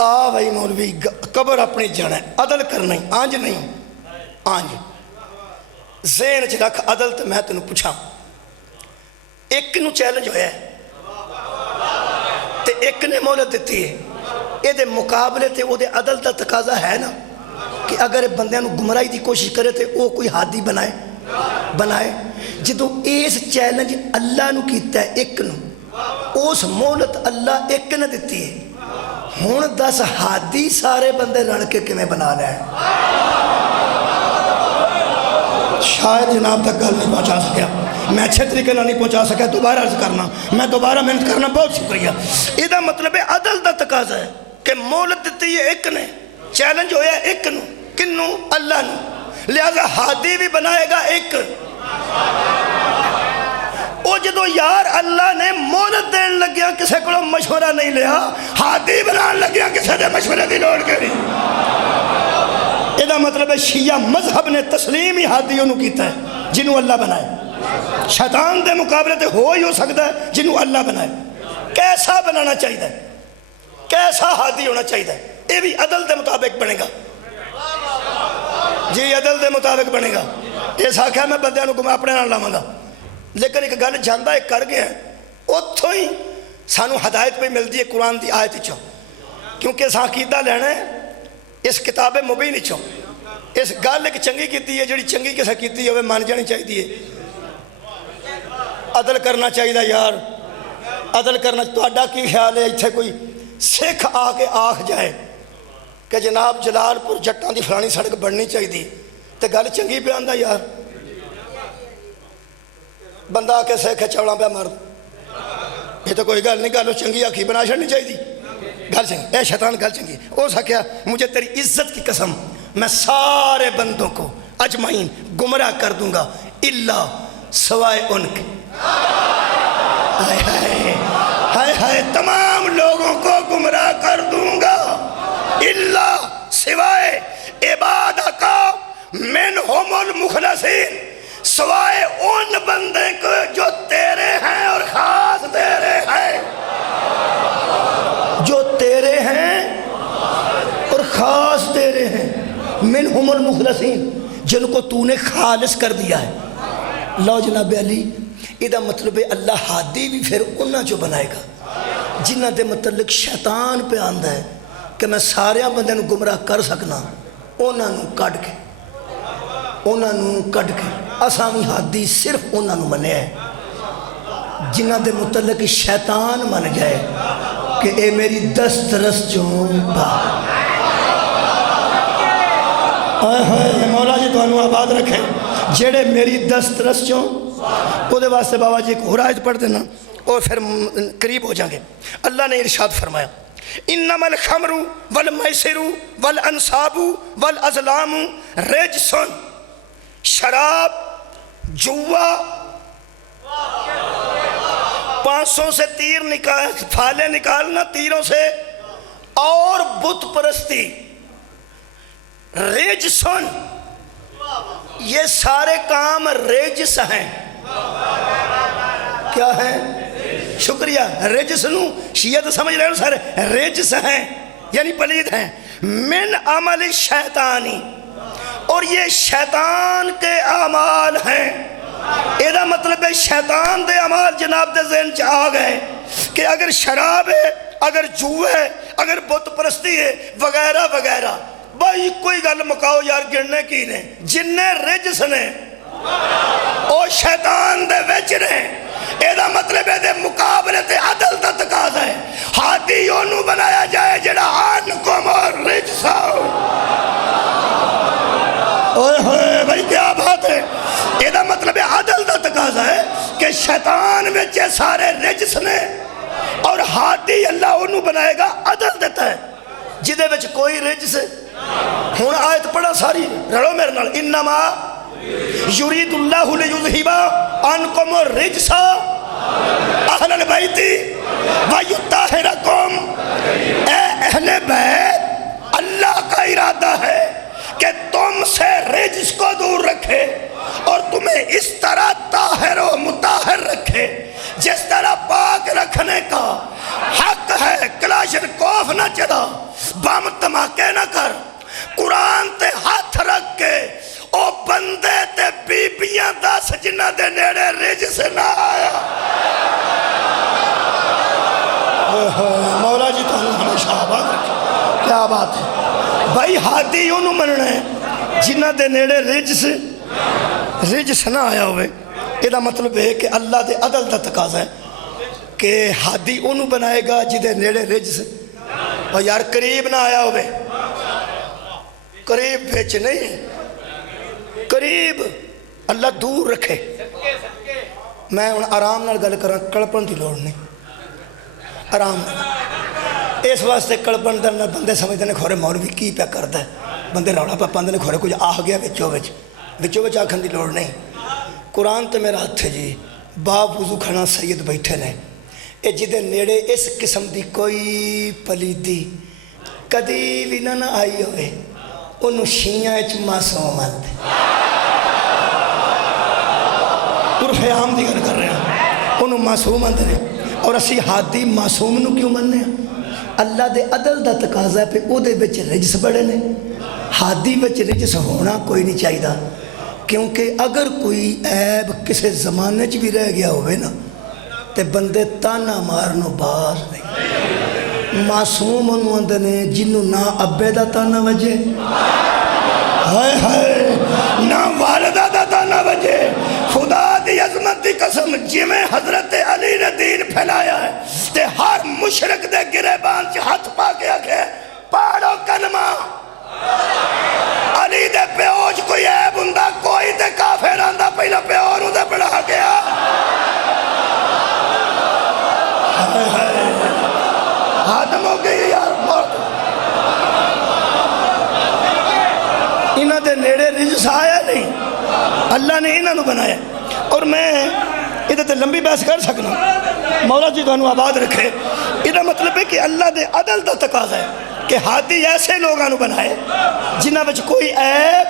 آ بھائی مولوی قبر اپنی جانا ہے، عدل کرنا ہی آنج نہیں آنج ذہن چ رکھ عدل تے میں تینوں پوچھاں ایک نو چیلنج ہویا ہے تے ایک نے مہلت دیتی ہے، اے دے مقابلے تے او دے عدل دا تقاضا ہے نا کہ اگر بندیاں نو گمراہی دی کوشش کرے تے او کوئی ہادی بنائے جدو اس چیلنج اللہ نو کیتا ہے ایک نو اس مہلت اللہ ایک نے دیتی ہے، ہون 10 ہادی سارے بندے رل کے کمیں بنا لیں۔ شاید جناب تک گل نہیں پہنچا سکیا، میں اچھے طریقے نہیں پہنچا سکیا، دوبارہ عرض کرنا میں دوبارہ محنت کرنا بہت شکریہ۔ یہ مطلب ہے عدل دا تقاضا ہے کہ مہلت دیتی ہے ایک نے، چیلنج ہویا ایک نو، کنو اللہ نو، لہذا ہادی بھی بنائے گا ایک۔ او جدو یار اللہ نے مہلت دین لگیا کسے کو مشورہ نہیں لیا، ہادی بنان لگیا کسے دے مشورہ دی لوڑ کے نہیں۔ یہ مطلب ہے شیعہ مذہب نے تسلیم ہی ہادیوں نو کیتا ہے جنہوں اللہ بنائے، شیطان دے مقابلے تے ہو ہی ہو سکتا ہے جنہوں اللہ بنائے۔ کیسا بنانا چاہیے، کیسا ہادی ہونا چاہیے، یہ بھی عدل دے مطابق بنے گا جی، عدل دے مطابق بنے گا۔ یہ ساکھا میں بندیاں نو گما اپنے نال لاواں گا، لیکن ایک گل جاندہ ایک کر گیا ہے اتھوں ہی سانو ہدایت پہ ملتی ہے قرآن دی آیت چوں، کیونکہ سا عقیدہ لینا ہے اس کتاب مبین چوں، اس گل ایک چنگی کیتی ہے جڑی چنگی کسے کیتی ہے وہ مان جانی چاہیے۔ عدل کرنا چاہیے یار، عدل کرنا۔ تہاڈا کی خیال ہے اتھے کوئی سکھ آ کے آکھ جائے کہ جناب جلال پور جٹاں دی فلانی سڑک بننی چاہیے تے گل چنگی پہ آندا یار، بندہ آ کے سکھ چوڑا پہ مر، یہ تو کوئی گل نہیں، گل چنگی آکھی بنا چھڑنی چاہیے، گل چنگی۔ اے شیطان گل چنگی او سکیا مجھے تیری عزت کی قسم میں سارے بندوں کو اجمعین گمراہ کر دوں گا الا سوائے ان کے، ہائے ہائے ہائے ہائے تمام لوگوں کو گمراہ کر دوں گا الا سوائے عبادک منہم المخلصین، سوائے ان بندے کو جو تیرے ہیں اور خاص تیرے ہیں، جو تیرے ہیں اور خاص تیرے ہیں، منہم المخلصین، جن کو تو نے خالص کر دیا ہے۔ لو جناب علی یہ مطلب ہے اللہ ہادی بھی پھر انہاں چو بنائے گا جنہ دے متعلق شیطان پہ آندہ ہے کہ میں سارے بندے نو گمراہ کر سکنا انہاں نو کٹ کے اسامی ہادی صرف انہاں نو منے ہے جنہ دے متعلق شیطان من جائے کہ اے میری دست رس چون با مولا جی تو انہوں آباد رکھے جیڑے میری دست رس چون وہ دے واسطے بابا جی ایک آیت پڑھ دینا اور پھر قریب ہو جائیں گے اللہ نے ارشاد فرمایا انما الخمر والمیسر والانصاب والازلام رجسن شراب جوا 500 سے پھالے نکالنا تیروں سے اور بت پرستی رجسن یہ سارے کام رجس ہیں کیا ہیں شکریہ رجسنو شیعہ تو سمجھ رہے ہو سارے رجس ہیں یعنی پلید ہیں من عمل شیطانی اور یہ شیطان کے اعمال ہیں ایدہ مطلب ہے شیطان دے اعمال جناب دے ذہن چاہ گئے کہ اگر شراب ہے اگر جو ہے اگر بت پرستی ہے وغیرہ وغیرہ بھائی کوئی گل مکاؤ یار گرنے کی نے جننے رجس نے او شیطان دے وچ نے ایدہ مطلب ہے دے مقابلے تے عدل دا تقاضا ہے ہادی اونوں بنایا جائے جڑا آن کو مور رجسا اوہ ہوئے بھائی کیا بات ہے ایدہ مطلب ہے عدل دا تقاضا ہے کہ شیطان وچے سارے رجس نے اور ہادی اللہ اونوں بنائے گا عدل دیتا ہے جدے وچ کوئی رجس ہے ہون آیت پڑھا ساری رڑو میرے نال انما یرید اللہ لیذہب عنکم الرجس اہل البیت ویطہرکم اے اہل بیت اللہ کا ارادہ ہے کہ تم سے رجس کو دور رکھے اور تمہیں اس طرح طاہر و مطہر رکھے جس طرح پاک رکھنے کا حق ہے کلاشن کوف نہ چلا بم دھماکے نہ کر قرآن تے ہاتھ رکھ کے او بندے تے بیبیاں دس جنہ دے نیڑے رجس نہ آیا مولا جی تو ہمیشہ آباد رکھے کیا بات ہے بھائی ہادی انہوں مننا ہے جنہ دے نیڑے رجس نہ آیا ہوئے یہ مطلب ہے کہ اللہ دے عدل دا تقاضا ہے کہ ہادی انہوں بنائے گا جدے نیڑے رجس اور یار قریب نہ آیا ہوئے قریب بیچ نہیں قریب اللہ دور رکھے میں ان آرام نال گل کراں کڑپن دی لوڑ نہیں آرام نال اس واسطے کڑپن دا بندے سمجھتے ہیں کھورے مولوی کی پیا کردا ہے بندے روڑا پا پاندے نے کھورے کچھ آ گیا وچوں آکھن دی لوڑ نہیں قرآن تے میرا ہاتھ ہے جی باپ وضو کھڑا سید بیٹھے نے اے جدے نیڑے اس قسم دی کوئی پلیدی کدی بھی نہ آئی ہوئے انہوں شیعہ اچ معصوم آتے عرف عام دی گل کر رہے ہیں انہوں معصوم آتے ہیں اور اسی ہادی معصوم نو کیوں مننے ہیں اللہ دے عدل دا تقاضا پہ او دے بچ رجس بڑے نے ہادی بچ رجس ہونا کوئی نہیں چاہیے کیونکہ اگر کوئی عیب کسے زمانے چ بھی رہ گیا ہوئے نا تے بندے تانا مارنو باز نہیں معصوم انہوں اندے نے جنہوں نہ ابے دا تانا وجے ہائے ہائے نہ والدہ دا تانا وجے خدا دی عظمت دی قسم جی میں حضرت علی نے دین پھیلایا ہے تے ہر مشرک دے گرے بان چ ہاتھ پا کے آگے پاڑو کلمہ علی دے پیوج کوئی عیب ہندہ کوئی تے کافر آندہ پہلا پیوروں دے بڑھا گیا آدم ہو گئی یار موت انہاں دے نیڑے رجس آیا نہیں اللہ نے انہاں نو بنایا اور میں ادھے تے لمبی بحث کر سکنا مولا جی تو انہوں آباد رکھے ادھا مطلب ہے کہ اللہ دے عدل دا تقاضا ہے کہ ہادی ایسے لوگاں نو بنائے جنہ وچ کوئی عیب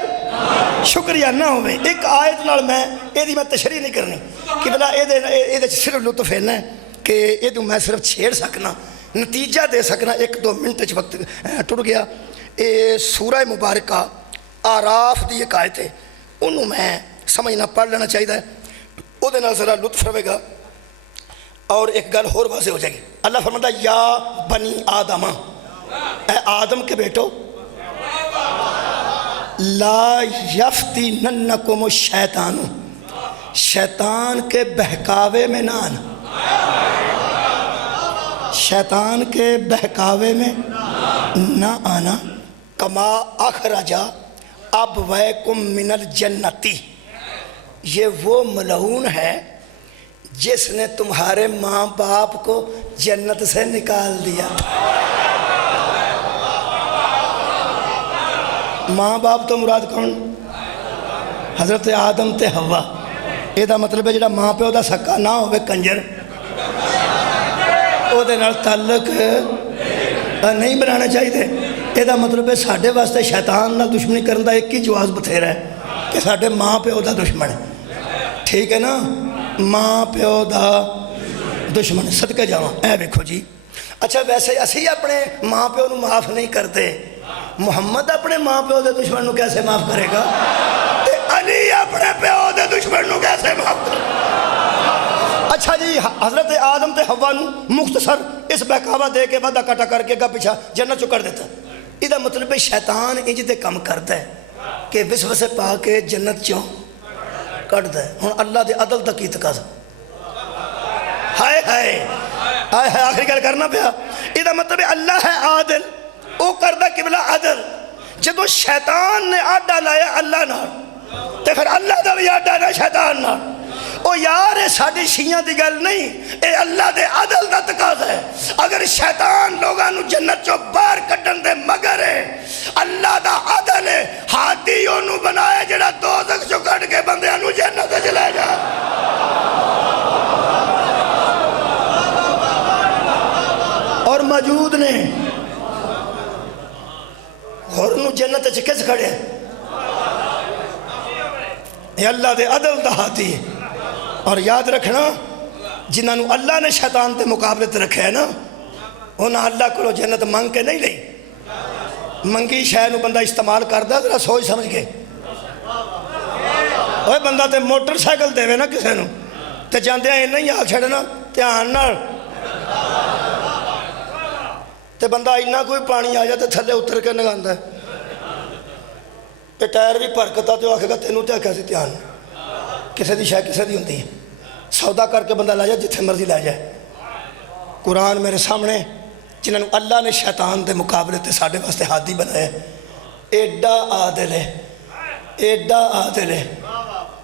شکریہ نہ ہوئے ایک آیت نال میں ایدی میں تشریح نہیں کرنی کہ بلا ایدے صرف لطف ہے کہ ایدو میں صرف چھیڑ سکنا نتیجہ دے سکنا 1-2 منٹ وقت ٹوٹ گیا سورہ مبارکہ آراف دی ایک آیت ہے انہوں میں سمجھنا پڑھ لینا چاہیے وہ ذرا لطف رہے گا اور ایک گل اور واضح ہو جائے گی. اللہ فرماتا یا بنی آدم، اے آدم کے بیٹو، لا یفتننکم الشیطان، شیطان کے بہکاوے میں نہ آنا، شیطان کے بہکاوے میں نہ آنا. کما اخرج ابویکم من الجنتی، یہ وہ ملعون ہے جس نے تمہارے ماں باپ کو جنت سے نکال دیا. ماں باپ تو مراد کون؟ حضرت آدم تے حوا. یہ مطلب ہے جڑا ماں پیو دا سکا نہ ہوئے کنجر، او دے نال تعلق نہیں بنانا چاہیے. یہ مطلب ہے ساڈے واسطے شیطان نال دشمنی کرن دا ایک ہی جواز بتھیرا ہے کہ ساڈے ماں پیو دا دشمن ہے. ٹھیک ہے نا؟ ماں پیو دا دشمن. صدقے جاواں اے ویکھو جی. اچھا ویسے اسی اپنے ماں پیو نو معاف نہیں کرتے، محمد اپنے ماں پیو دے دشمن نو کیسے معاف کرے گا؟ تے علی اپنے پیو دے دشمن نو کیسے معاف کرے گا؟ اچھا جی، حضرت آدم تے حوا نو مختصر اس بہکاوا دے کے وعدہ کٹا کر کے گا پیچھا جنت چو کر دیتا. یہ مطلب ہے شیطان انج دے کم کرتا ہے کہ وسوسے پا کے جنت چوں کٹ دے. ہن اللہ دے عدل دا کی تقاضا؟ ہائے ہائے ہائے ہائے، آخری گل کرنا پیا. یہ مطلب ہے اللہ ہے عادل، او کردہ قبلہ عدل. جدو شیطان نے آڈا لایا اللہ نال تے پھر اللہ دا بھی آڈا لایا شیطان نال. او یار اے ساڈی شیعہ دی گل نہیں، اے اللہ دے عدل دا تقاضا ہے. اگر شیطان لوگاں نو جنت چو باہر کڈن دے مگر ہے، اللہ دا عدل ہے ہادی اونوں بنائے جڑا دوزخ چو کڈ کے بندیاں نو جنت وچ لے جا. اور موجود نے اور نو جنت وچ کس کھڑے ہیں؟ یہ اللہ دے عدل دا ہادی ہے. اور یاد رکھنا جنہاں نو اللہ نے شیطان تے مقابلے تے رکھے ہے نا، انہاں اللہ کو جنت منگ کے نہیں لئی. منگی شے نو بندہ استعمال کردا ذرا سوچ سمجھ کے. اوے بندہ تے موٹر سائیکل دے نا کسے نو تے جاندیاں اے نہیں آ چھڑنا دھیان نال، تے بندہ اینا کوئی پانی آ جائے تے تھلے اتر کے نگاندا ہے تے ٹائر بھی پرکتا تے آکھے گا تینوں تے آکھیا سی دھیان. کسے دی شے کسے دی ہوندی ہے. سودا کر کے بندہ لے جائے جتھے مرضی لے جائے. قرآن میرے سامنے جنہاں نو اللہ نے شیطان دے مقابلے تے ساڈے واسطے ہادی بنایا ایڈا عادل ہے، ایڈا عادل ہے.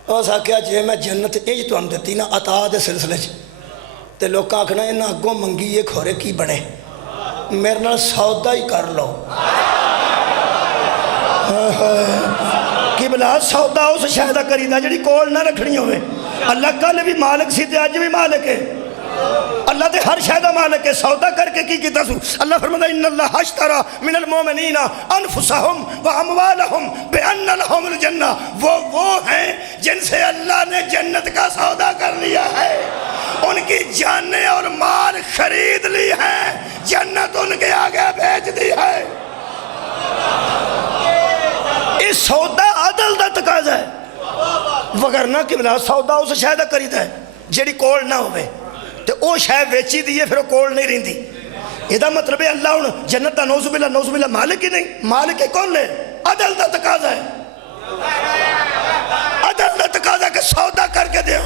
اس آکھیا جے میں جنت انج تانوں دتی نا عطا دے سلسلے چ تے لوکاں آکھنا انہاں اگوں منگی اے کھورے کی بنے، میرے نال سودا ہی کر لو. قبلہ سودا اس شہدہ کریدہ جڑی کول نہ رکھنی ہوئے. اللہ کل بھی مالک سی تے آج بھی مالک ہے. اللہ تے ہر شہدہ مالک ہے. سودا کر کے کی کیتا سو؟ اللہ فرماتا ان اللہ اشترى من المومنین انفسہم واموالہم بان لہم الجنہ. وہ ہیں جن سے اللہ نے جنت کا سودا کر لیا ہے، ان کی جانیں اور مال خرید لی ہیں، جنت ان کے آگے بھیج دی ہے. یہ سودا عدل دا تقاضا ہے، وگرنہ قبلہ سودا اس شہدہ کریدا ہے جیڑی کول نہ ہوئے تے او شے ویچی دیئے پھر وہ کول نہیں رہندی. یہ مطلب ہے اللہ ہن جنت دا نعوذ باللہ مالک ہی نہیں. مالک کون ہے؟ عدل دا تقاضا ہے. عدل دا تقاضا کہ سودا کر کے دیو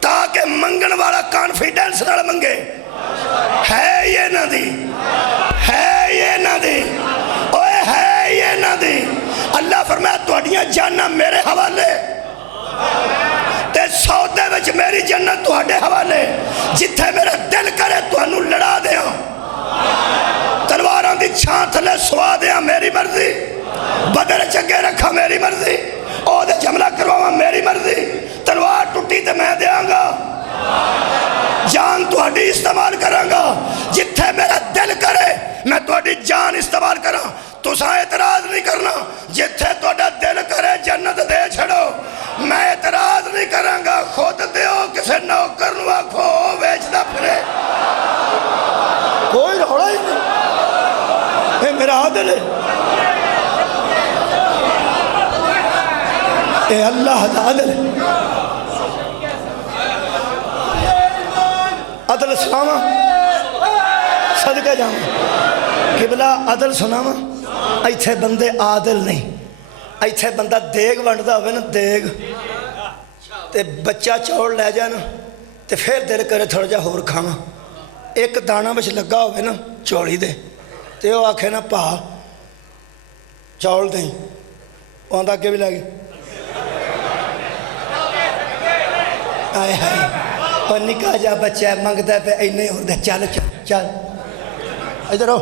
تاکہ منگن والا کانفیڈنس نال منگے. ہے یہ نہ دی، ہے یہ نہ دی، اوے ہے یہ نہ دی. اللہ فرمایا تہاڈیاں جاناں میرے حوالے تے سودے وچ میری جنت تہاڈے حوالے. جتھے میرا دل کرے تہانوں لڑا دیاں، تلواراں دی چھان تھلے سوا دیاں میری مرضی، بدر چنگے رکھا میری مرضی، او دے حملہ کرواواں میری مرضی. تلوار ٹوٹی تے میں دیاں گا، جان تہاڈی استعمال کراں گا. جتھے میرا دل کرے میں تہاڈی جان استعمال کراں. تساں اعتراض نہیں کرنا. جتھے تہاڈا دل کرے جنت دے چھڑو، میں اعتراض نہیں کراں گا. خود دیو کسے نوکر نو آکھو ویچدا پھرے، کوئی روڑا ہی نہیں. اے میرا عادل ہے، اے اللہ دا عادل ہے. سناوا صدقے جاواں قبلہ عدل سناوا ایتھے بندے عادل نہیں ایتھے بندہ دیگ ونڈدا ہوئے نا دیگ تے بچہ چوڑ لے جانا تے پھر دل کرے تھوڑا جا ہور کھاواں ایک دانا بچ لگا ہوئے نا چوڑی دے تے وہ آکھے نا پا چوڑ دیں وہ آندا کے بھی لگے آئے ہائے اور نکاح جا بچہ منگتا ہے پہ اینے ہو دے چل چل چل ادھر ہو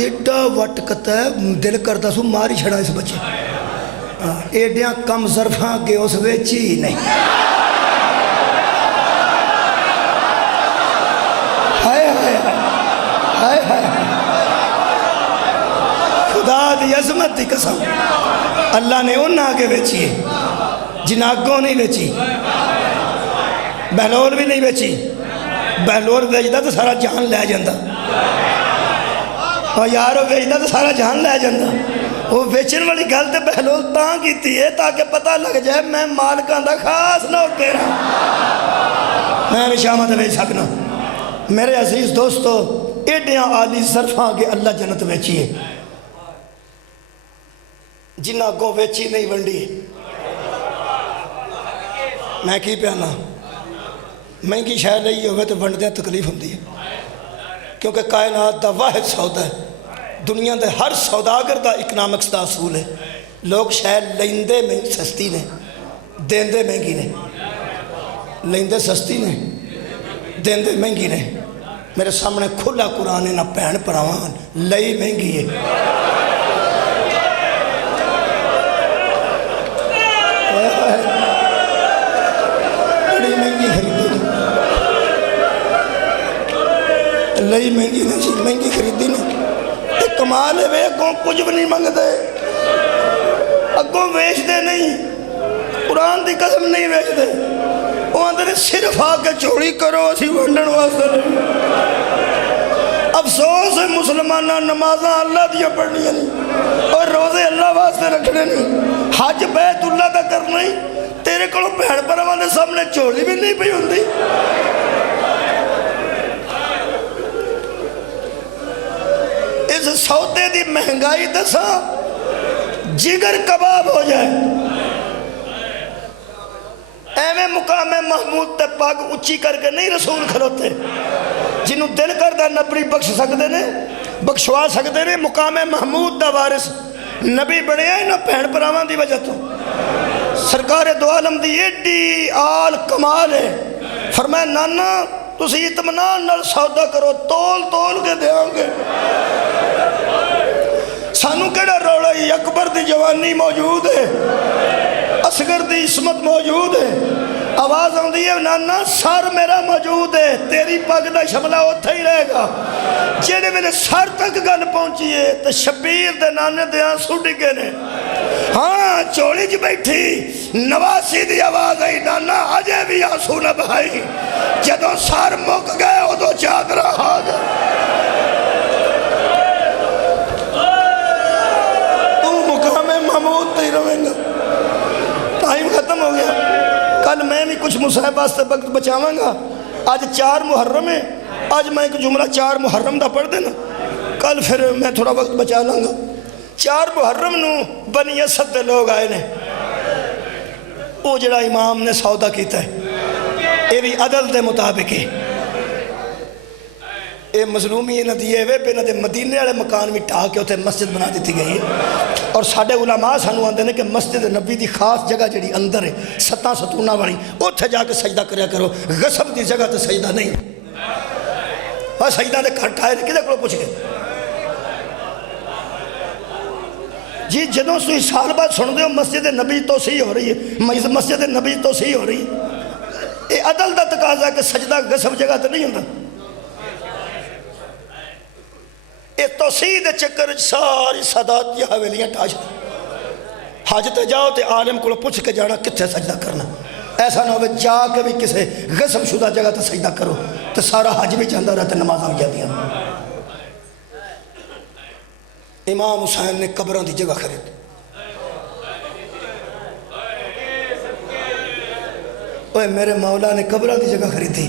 ایڈا وٹکتا ہے دل کرتا سو ماری چھڑا اس بچے ایڈیاں کم ظرفاں کے اس ویچی ہی نہیں ہائے ہائے ہائے ہائے خدا دی عظمت دی قسم اللہ نے ان آگے بیچی ہے جناگوں نہیں بیچی بہلول بھی نہیں بیچی بہلول بیچتا تو سارا جہان لے جاندہ اور یارو بیچتا تو سارا جہان لے جاندہ وہ بیچن والی گل تے بہلول تاں کیتی ہے تاکہ پتہ لگ جائے میں مالکاں دا خاص نوٹ دے رہا میں بھی شامت بیچ سکنا میرے عزیز دوستو ایڈیاں عالی ظرفاں کے اللہ جنت بیچی ہے جنہ گو بیچی نہیں ونڈی میں کی پیانا مہنگی شے لئی ہوئے تو ونڈ دیں تکلیف ہوندی ہے کیونکہ کائنات دا واحد سودا ہے دنیا دے ہر سوداگر دا اکنامکس دا اصول ہے لوگ شے لیندے میں سستی نے دیندے مہنگی نے لیندے سستی نے دیندے مہنگی نے میرے سامنے کھلا قرآن ہے نہ پہن پراوان لئی مہنگی ہے بڑی مہنگی خریدی لئی مہنگی نہیں مہنگی خریدی نہیں کمال ہے وے اگوں کچھ بھی نہیں مانگ دے اگوں ویچ دے نہیں قرآن دی قسم نہیں ویچ دے وہ اندر صرف آکے چوڑی کرو اسی ونڈن واسطے نہیں افسوس ہے مسلمانہ نمازاں اللہ دیا پڑھنی نہیں اور روزے اللہ واسطے رکھنے نہیں حج بیت اللہ دا کرنا نہیں تیرے کلو بہن پرواں دے سامنے چوڑی بھی نہیں پئی ہوندی اس سودے دی مہنگائی دسا جگر کباب ہو جائے ایویں مقام محمود تے پاک اچھی کر کے نہیں رسول کھلوتے جنہوں دل کردہ نبی بخش سکتے نے بخشوا سکتے نے مقام محمود دا وارث نبی بڑے ہیں نہ پہن پراوان دی وجہ تو سرکار دو عالم دی ایڈی آل کمال ہے فرمائے نانا تسی اطمینان نال سودا کرو تول تول کے دیاں گے سانو کیڑا روڑا ہی اکبر دی جوانی موجود ہے اصغر دی عصمت موجود ہے آواز آندھی ہے نانا سر میرا موجود ہے تیری پگ دا شملہ اتھا ہی رہے گا جینے میرے سر تک گل پہنچی ہے تو شبیر دے نانے دے آنسو ڈگے نے ہاں چوڑی جی بیٹھی نواسی دی آواز آئی نانا آجے بھی آنسو نہ بھائی جدو سر مک گئے ہو تو چادرہ ہاتھ محمود تے ہی رویں گا ٹائم ختم ہو گیا کل میں بھی کچھ مصاحبہ سے وقت بچاواں گا آج 4 محرم ہے آج میں ایک جملہ 4 محرم دا پڑھ دینا کل پھر میں تھوڑا وقت بچا لوں گا 4 محرم نو بنی اسد دے لوگ آئے نے وہ جڑا امام نے سودا کیتا ہے یہ بھی عدل دے مطابق ہے یہ مظلومی نہ دیئے ہوئے پہ نہ دے مدینے والے مکان میں ٹھا کے ہوتے مسجد بنا دیتی گئی ہے اور ساڑھے علماء سانو آندے نے کہ مسجد نبی دی خاص جگہ جڑی اندر ہے 7 ستونہ والی اتھے جا کے سجدہ کریا کرو غصب دی جگہ تے سجدہ نہیں اور سجدہ دے کھٹ آئے کدھے کو پوچھ گئے جی جدوں سوئی سال بعد سن دے ہو مسجد نبی تو صحیح ہو رہی ہے مسجد نبی تو صحیح ہو رہی ہے یہ عدل دا تقاضا کہ سجدہ غصب جگہ تے نہیں ہوندہ یہ توسیع دے چکر ساری سادات یا حویلیاں ٹاش حج تے جاؤ تے عالم کو پوچھ کے جانا کتھے سجدہ کرنا ایسا نہ ہوئے جا کے بھی کسے غصب شدہ جگہ تے سجدہ کرو تو سارا حج بھی چاندہ رہتے نمازاں بھی جاتی ہیں امام حسین نے قبران دی جگہ خرید اوہ میرے مولا نے قبران دی جگہ خریدی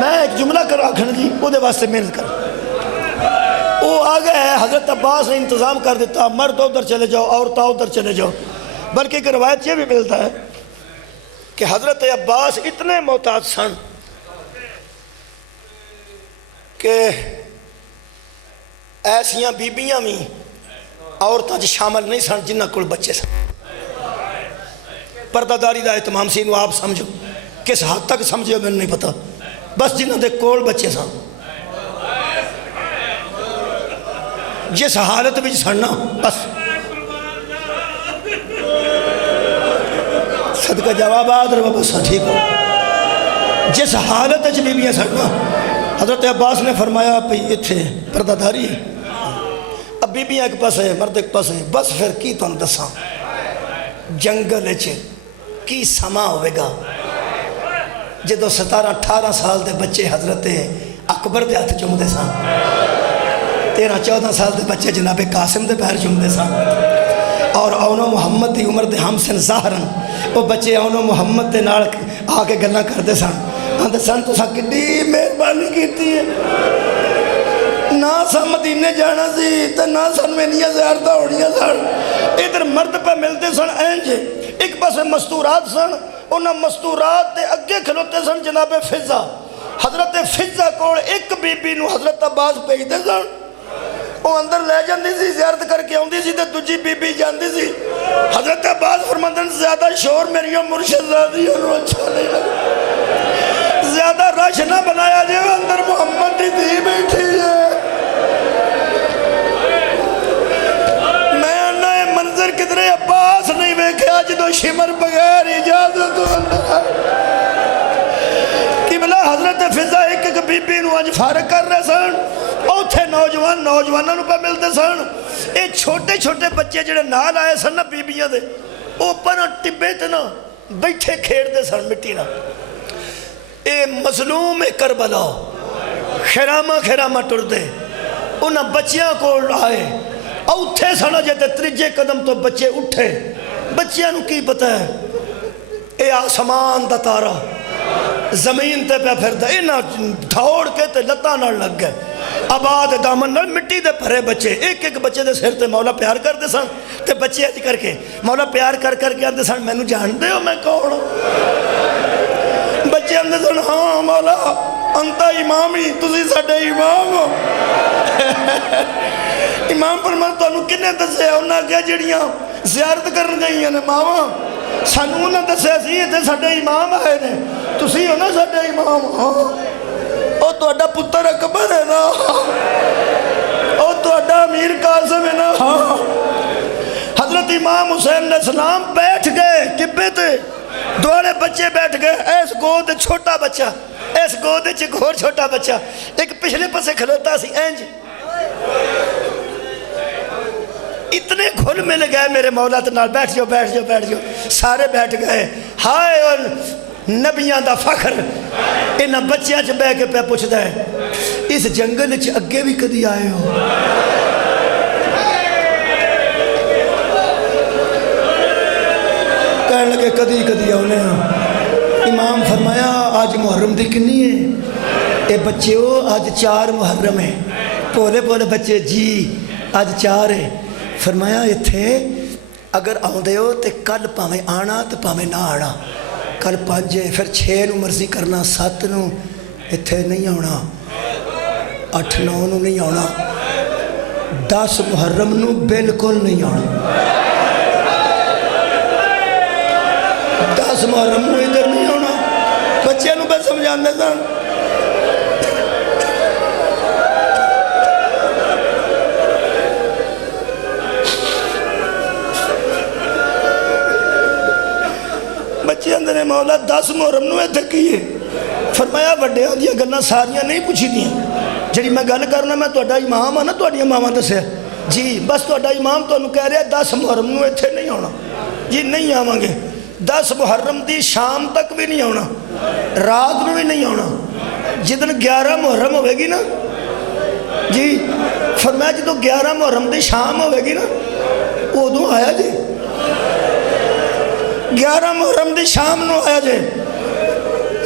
میں ایک جملہ کر آکھن جی وہ دے واسطے محنت کر وہ آ گئے ہے حضرت عباس نے انتظام کر دیتا مرد ادھر چلے جاؤ عورتیں ادھر چلے جاؤ بلکہ ایک روایت یہ بھی ملتا ہے کہ حضرت عباس اتنے محتاط سن کہ ایسیاں بیبیاں بھی عورتیں شامل نہیں سن جنہ کول بچے سن پردہ داری دا اہتمام سی انہوں آپ سمجھو کس حد تک سمجھے میں نہیں پتا بس جنہ دے کول بچے سن جس حالت بھی سننا بس صدقہ جواب آدھر بابا سا ٹھیک ہو جس حالت جب بیبیاں سننا حضرت عباس نے فرمایا پہ اتھے پردہ داری اب بیبیاں ایک پاس ہے مرد ایک پاس ہے بس پھر کی تو اندساں جنگل اچھے کی سما ہوئے گا جدو 17-18 سال دے بچے حضرت اکبر دے ہاتھ چوم دے سان 13-14 سال دے بچے جناب قاسم دے پیر چوم دے سان اور اونو محمد دی عمر دے ہم سن ظاہرن وہ بچے اونو محمد دے نال آکے گلنا کر دے سان آندے سان تو سا کڈی مہربانی کیتی ہے نہ سا مدینے جانا سی تو نہ سن مینیاں زیارتہ ہوڑیاں سن ادھر مرد پہ ملتے سن اینجے ایک پاس مستورات سن انہاں مستورات دے اگے کھلوتے سن جناب فضا حضرت فضا کول ایک بی بی نو حضرت عباس بھیج دے سن وہ اندر لے جاندی سی زیارت کر کے آندی سی تے دوجی بی بی جاندی سی حضرت عباس فرماندن زیادہ شور میری مرشد زادیوں نو اچھا نہیں لگا زیادہ رش نہ بنایا جائے اندر محمد دی دھی بیٹھی ہے منظر کدھرے عباس نہیں ویکھیا جدو شمر بغیر اجازت قبلہ حضرت فضا ایک بی بی نو آج فارغ کر رہے سن اوتھے نوجوانوں پہ ملتے سن اے چھوٹے چھوٹے بچے جڑے نال آئے سن نا بی بیاں دے اوپر ٹبے تے نا بیٹھے کھیڑ دے سن مٹی نا اے مظلوم کربلا خیرامہ ٹر دے انہاں بچیاں کو آئے اوتھے سنا جاتے تریجے قدم تو بچے اٹھے بچیاں نو کی پتہ ہے اے آسمان دا تارا زمین تے پہ پھر دا اینا دھوڑ کے تے لتاں نہ لگ گئے آباد دامن نہ مٹی دے پھرے بچے ایک ایک بچے دے سر تے مولا پیار کر دے سن تے بچے اج کر کے مولا پیار کر کے آندے سن میں نو جان دے ہو میں کون بچے آندے سن ہاں مولا انتا امامی تسی ساڑے امام ہو امام فرمان تو انہوں کنے دسے انہاں کیا جڑیاں زیارت کرن گئی ہیں ماما سانو انہاں دسے سی تے ساڈے امام آئے نے تسی ہو نا ساڈے امام ہاں او تو اڈا پتر اکبر ہے نا او تو اڈا امیر قاسم ہے نا ہاں حضرت امام حسین علیہ السلام بیٹھ گئے کبے تے دوڑے بچے بیٹھ گئے ایس گود چھوٹا بچہ ایس گود چھوڑ چھوٹا بچہ ایک پچھلے پسے کھلوتا سی اینج اتنے کھل مل گئے میرے مولا تنال بیٹھ جاؤ سارے بیٹھ گئے ہائے اور نبیان دا فخر انہاں بچیاں چھ بے کے پہ پوچھ دے اس جنگل چھ اگے بھی کدی آئے ہو کہنے لگے کدی ہونے ہاں امام فرمایا آج محرم دی کنی ہے اے بچے ہو آج 4 محرم ہے پولے بچے جی آج 4 ہے فرمایا یہ تھے اگر آؤندے ہو تے کل پاویں آنا تے پاویں نہ آنا کل 5 ہے پھر 6 نو مرضی کرنا 7 نو اتھے نہیں آنا 8-9 نو نہیں آنا 10 محرم نو بالکل نہیں آنا 10 محرم نو ادھر نہیں آنا بچے نو بس سمجھان دے سن بچے اندر مولا 10 محرم نو ایتھے کیے فرمایا بڑے ہوں دیا گلنا ساریاں نہیں پوچھی دیا جڑی میں گل کرنا میں تو اڈا امام ہاں نا تو اڈیا ماما دسے جی بس تو اڈا امام تو انہوں کہہ رہے 10 محرم نو ایتھے نہیں ہونا جی نہیں آوانگے 10 محرم دی شام تک بھی نہیں ہونا رات نو بھی نہیں ہونا جدن 11 محرم ہوئے گی نا جی فرمایا جدو 11 محرم دی شام ہوئے گی نا وہ دو آیا جی 11 محرم دی شام نو آیا جے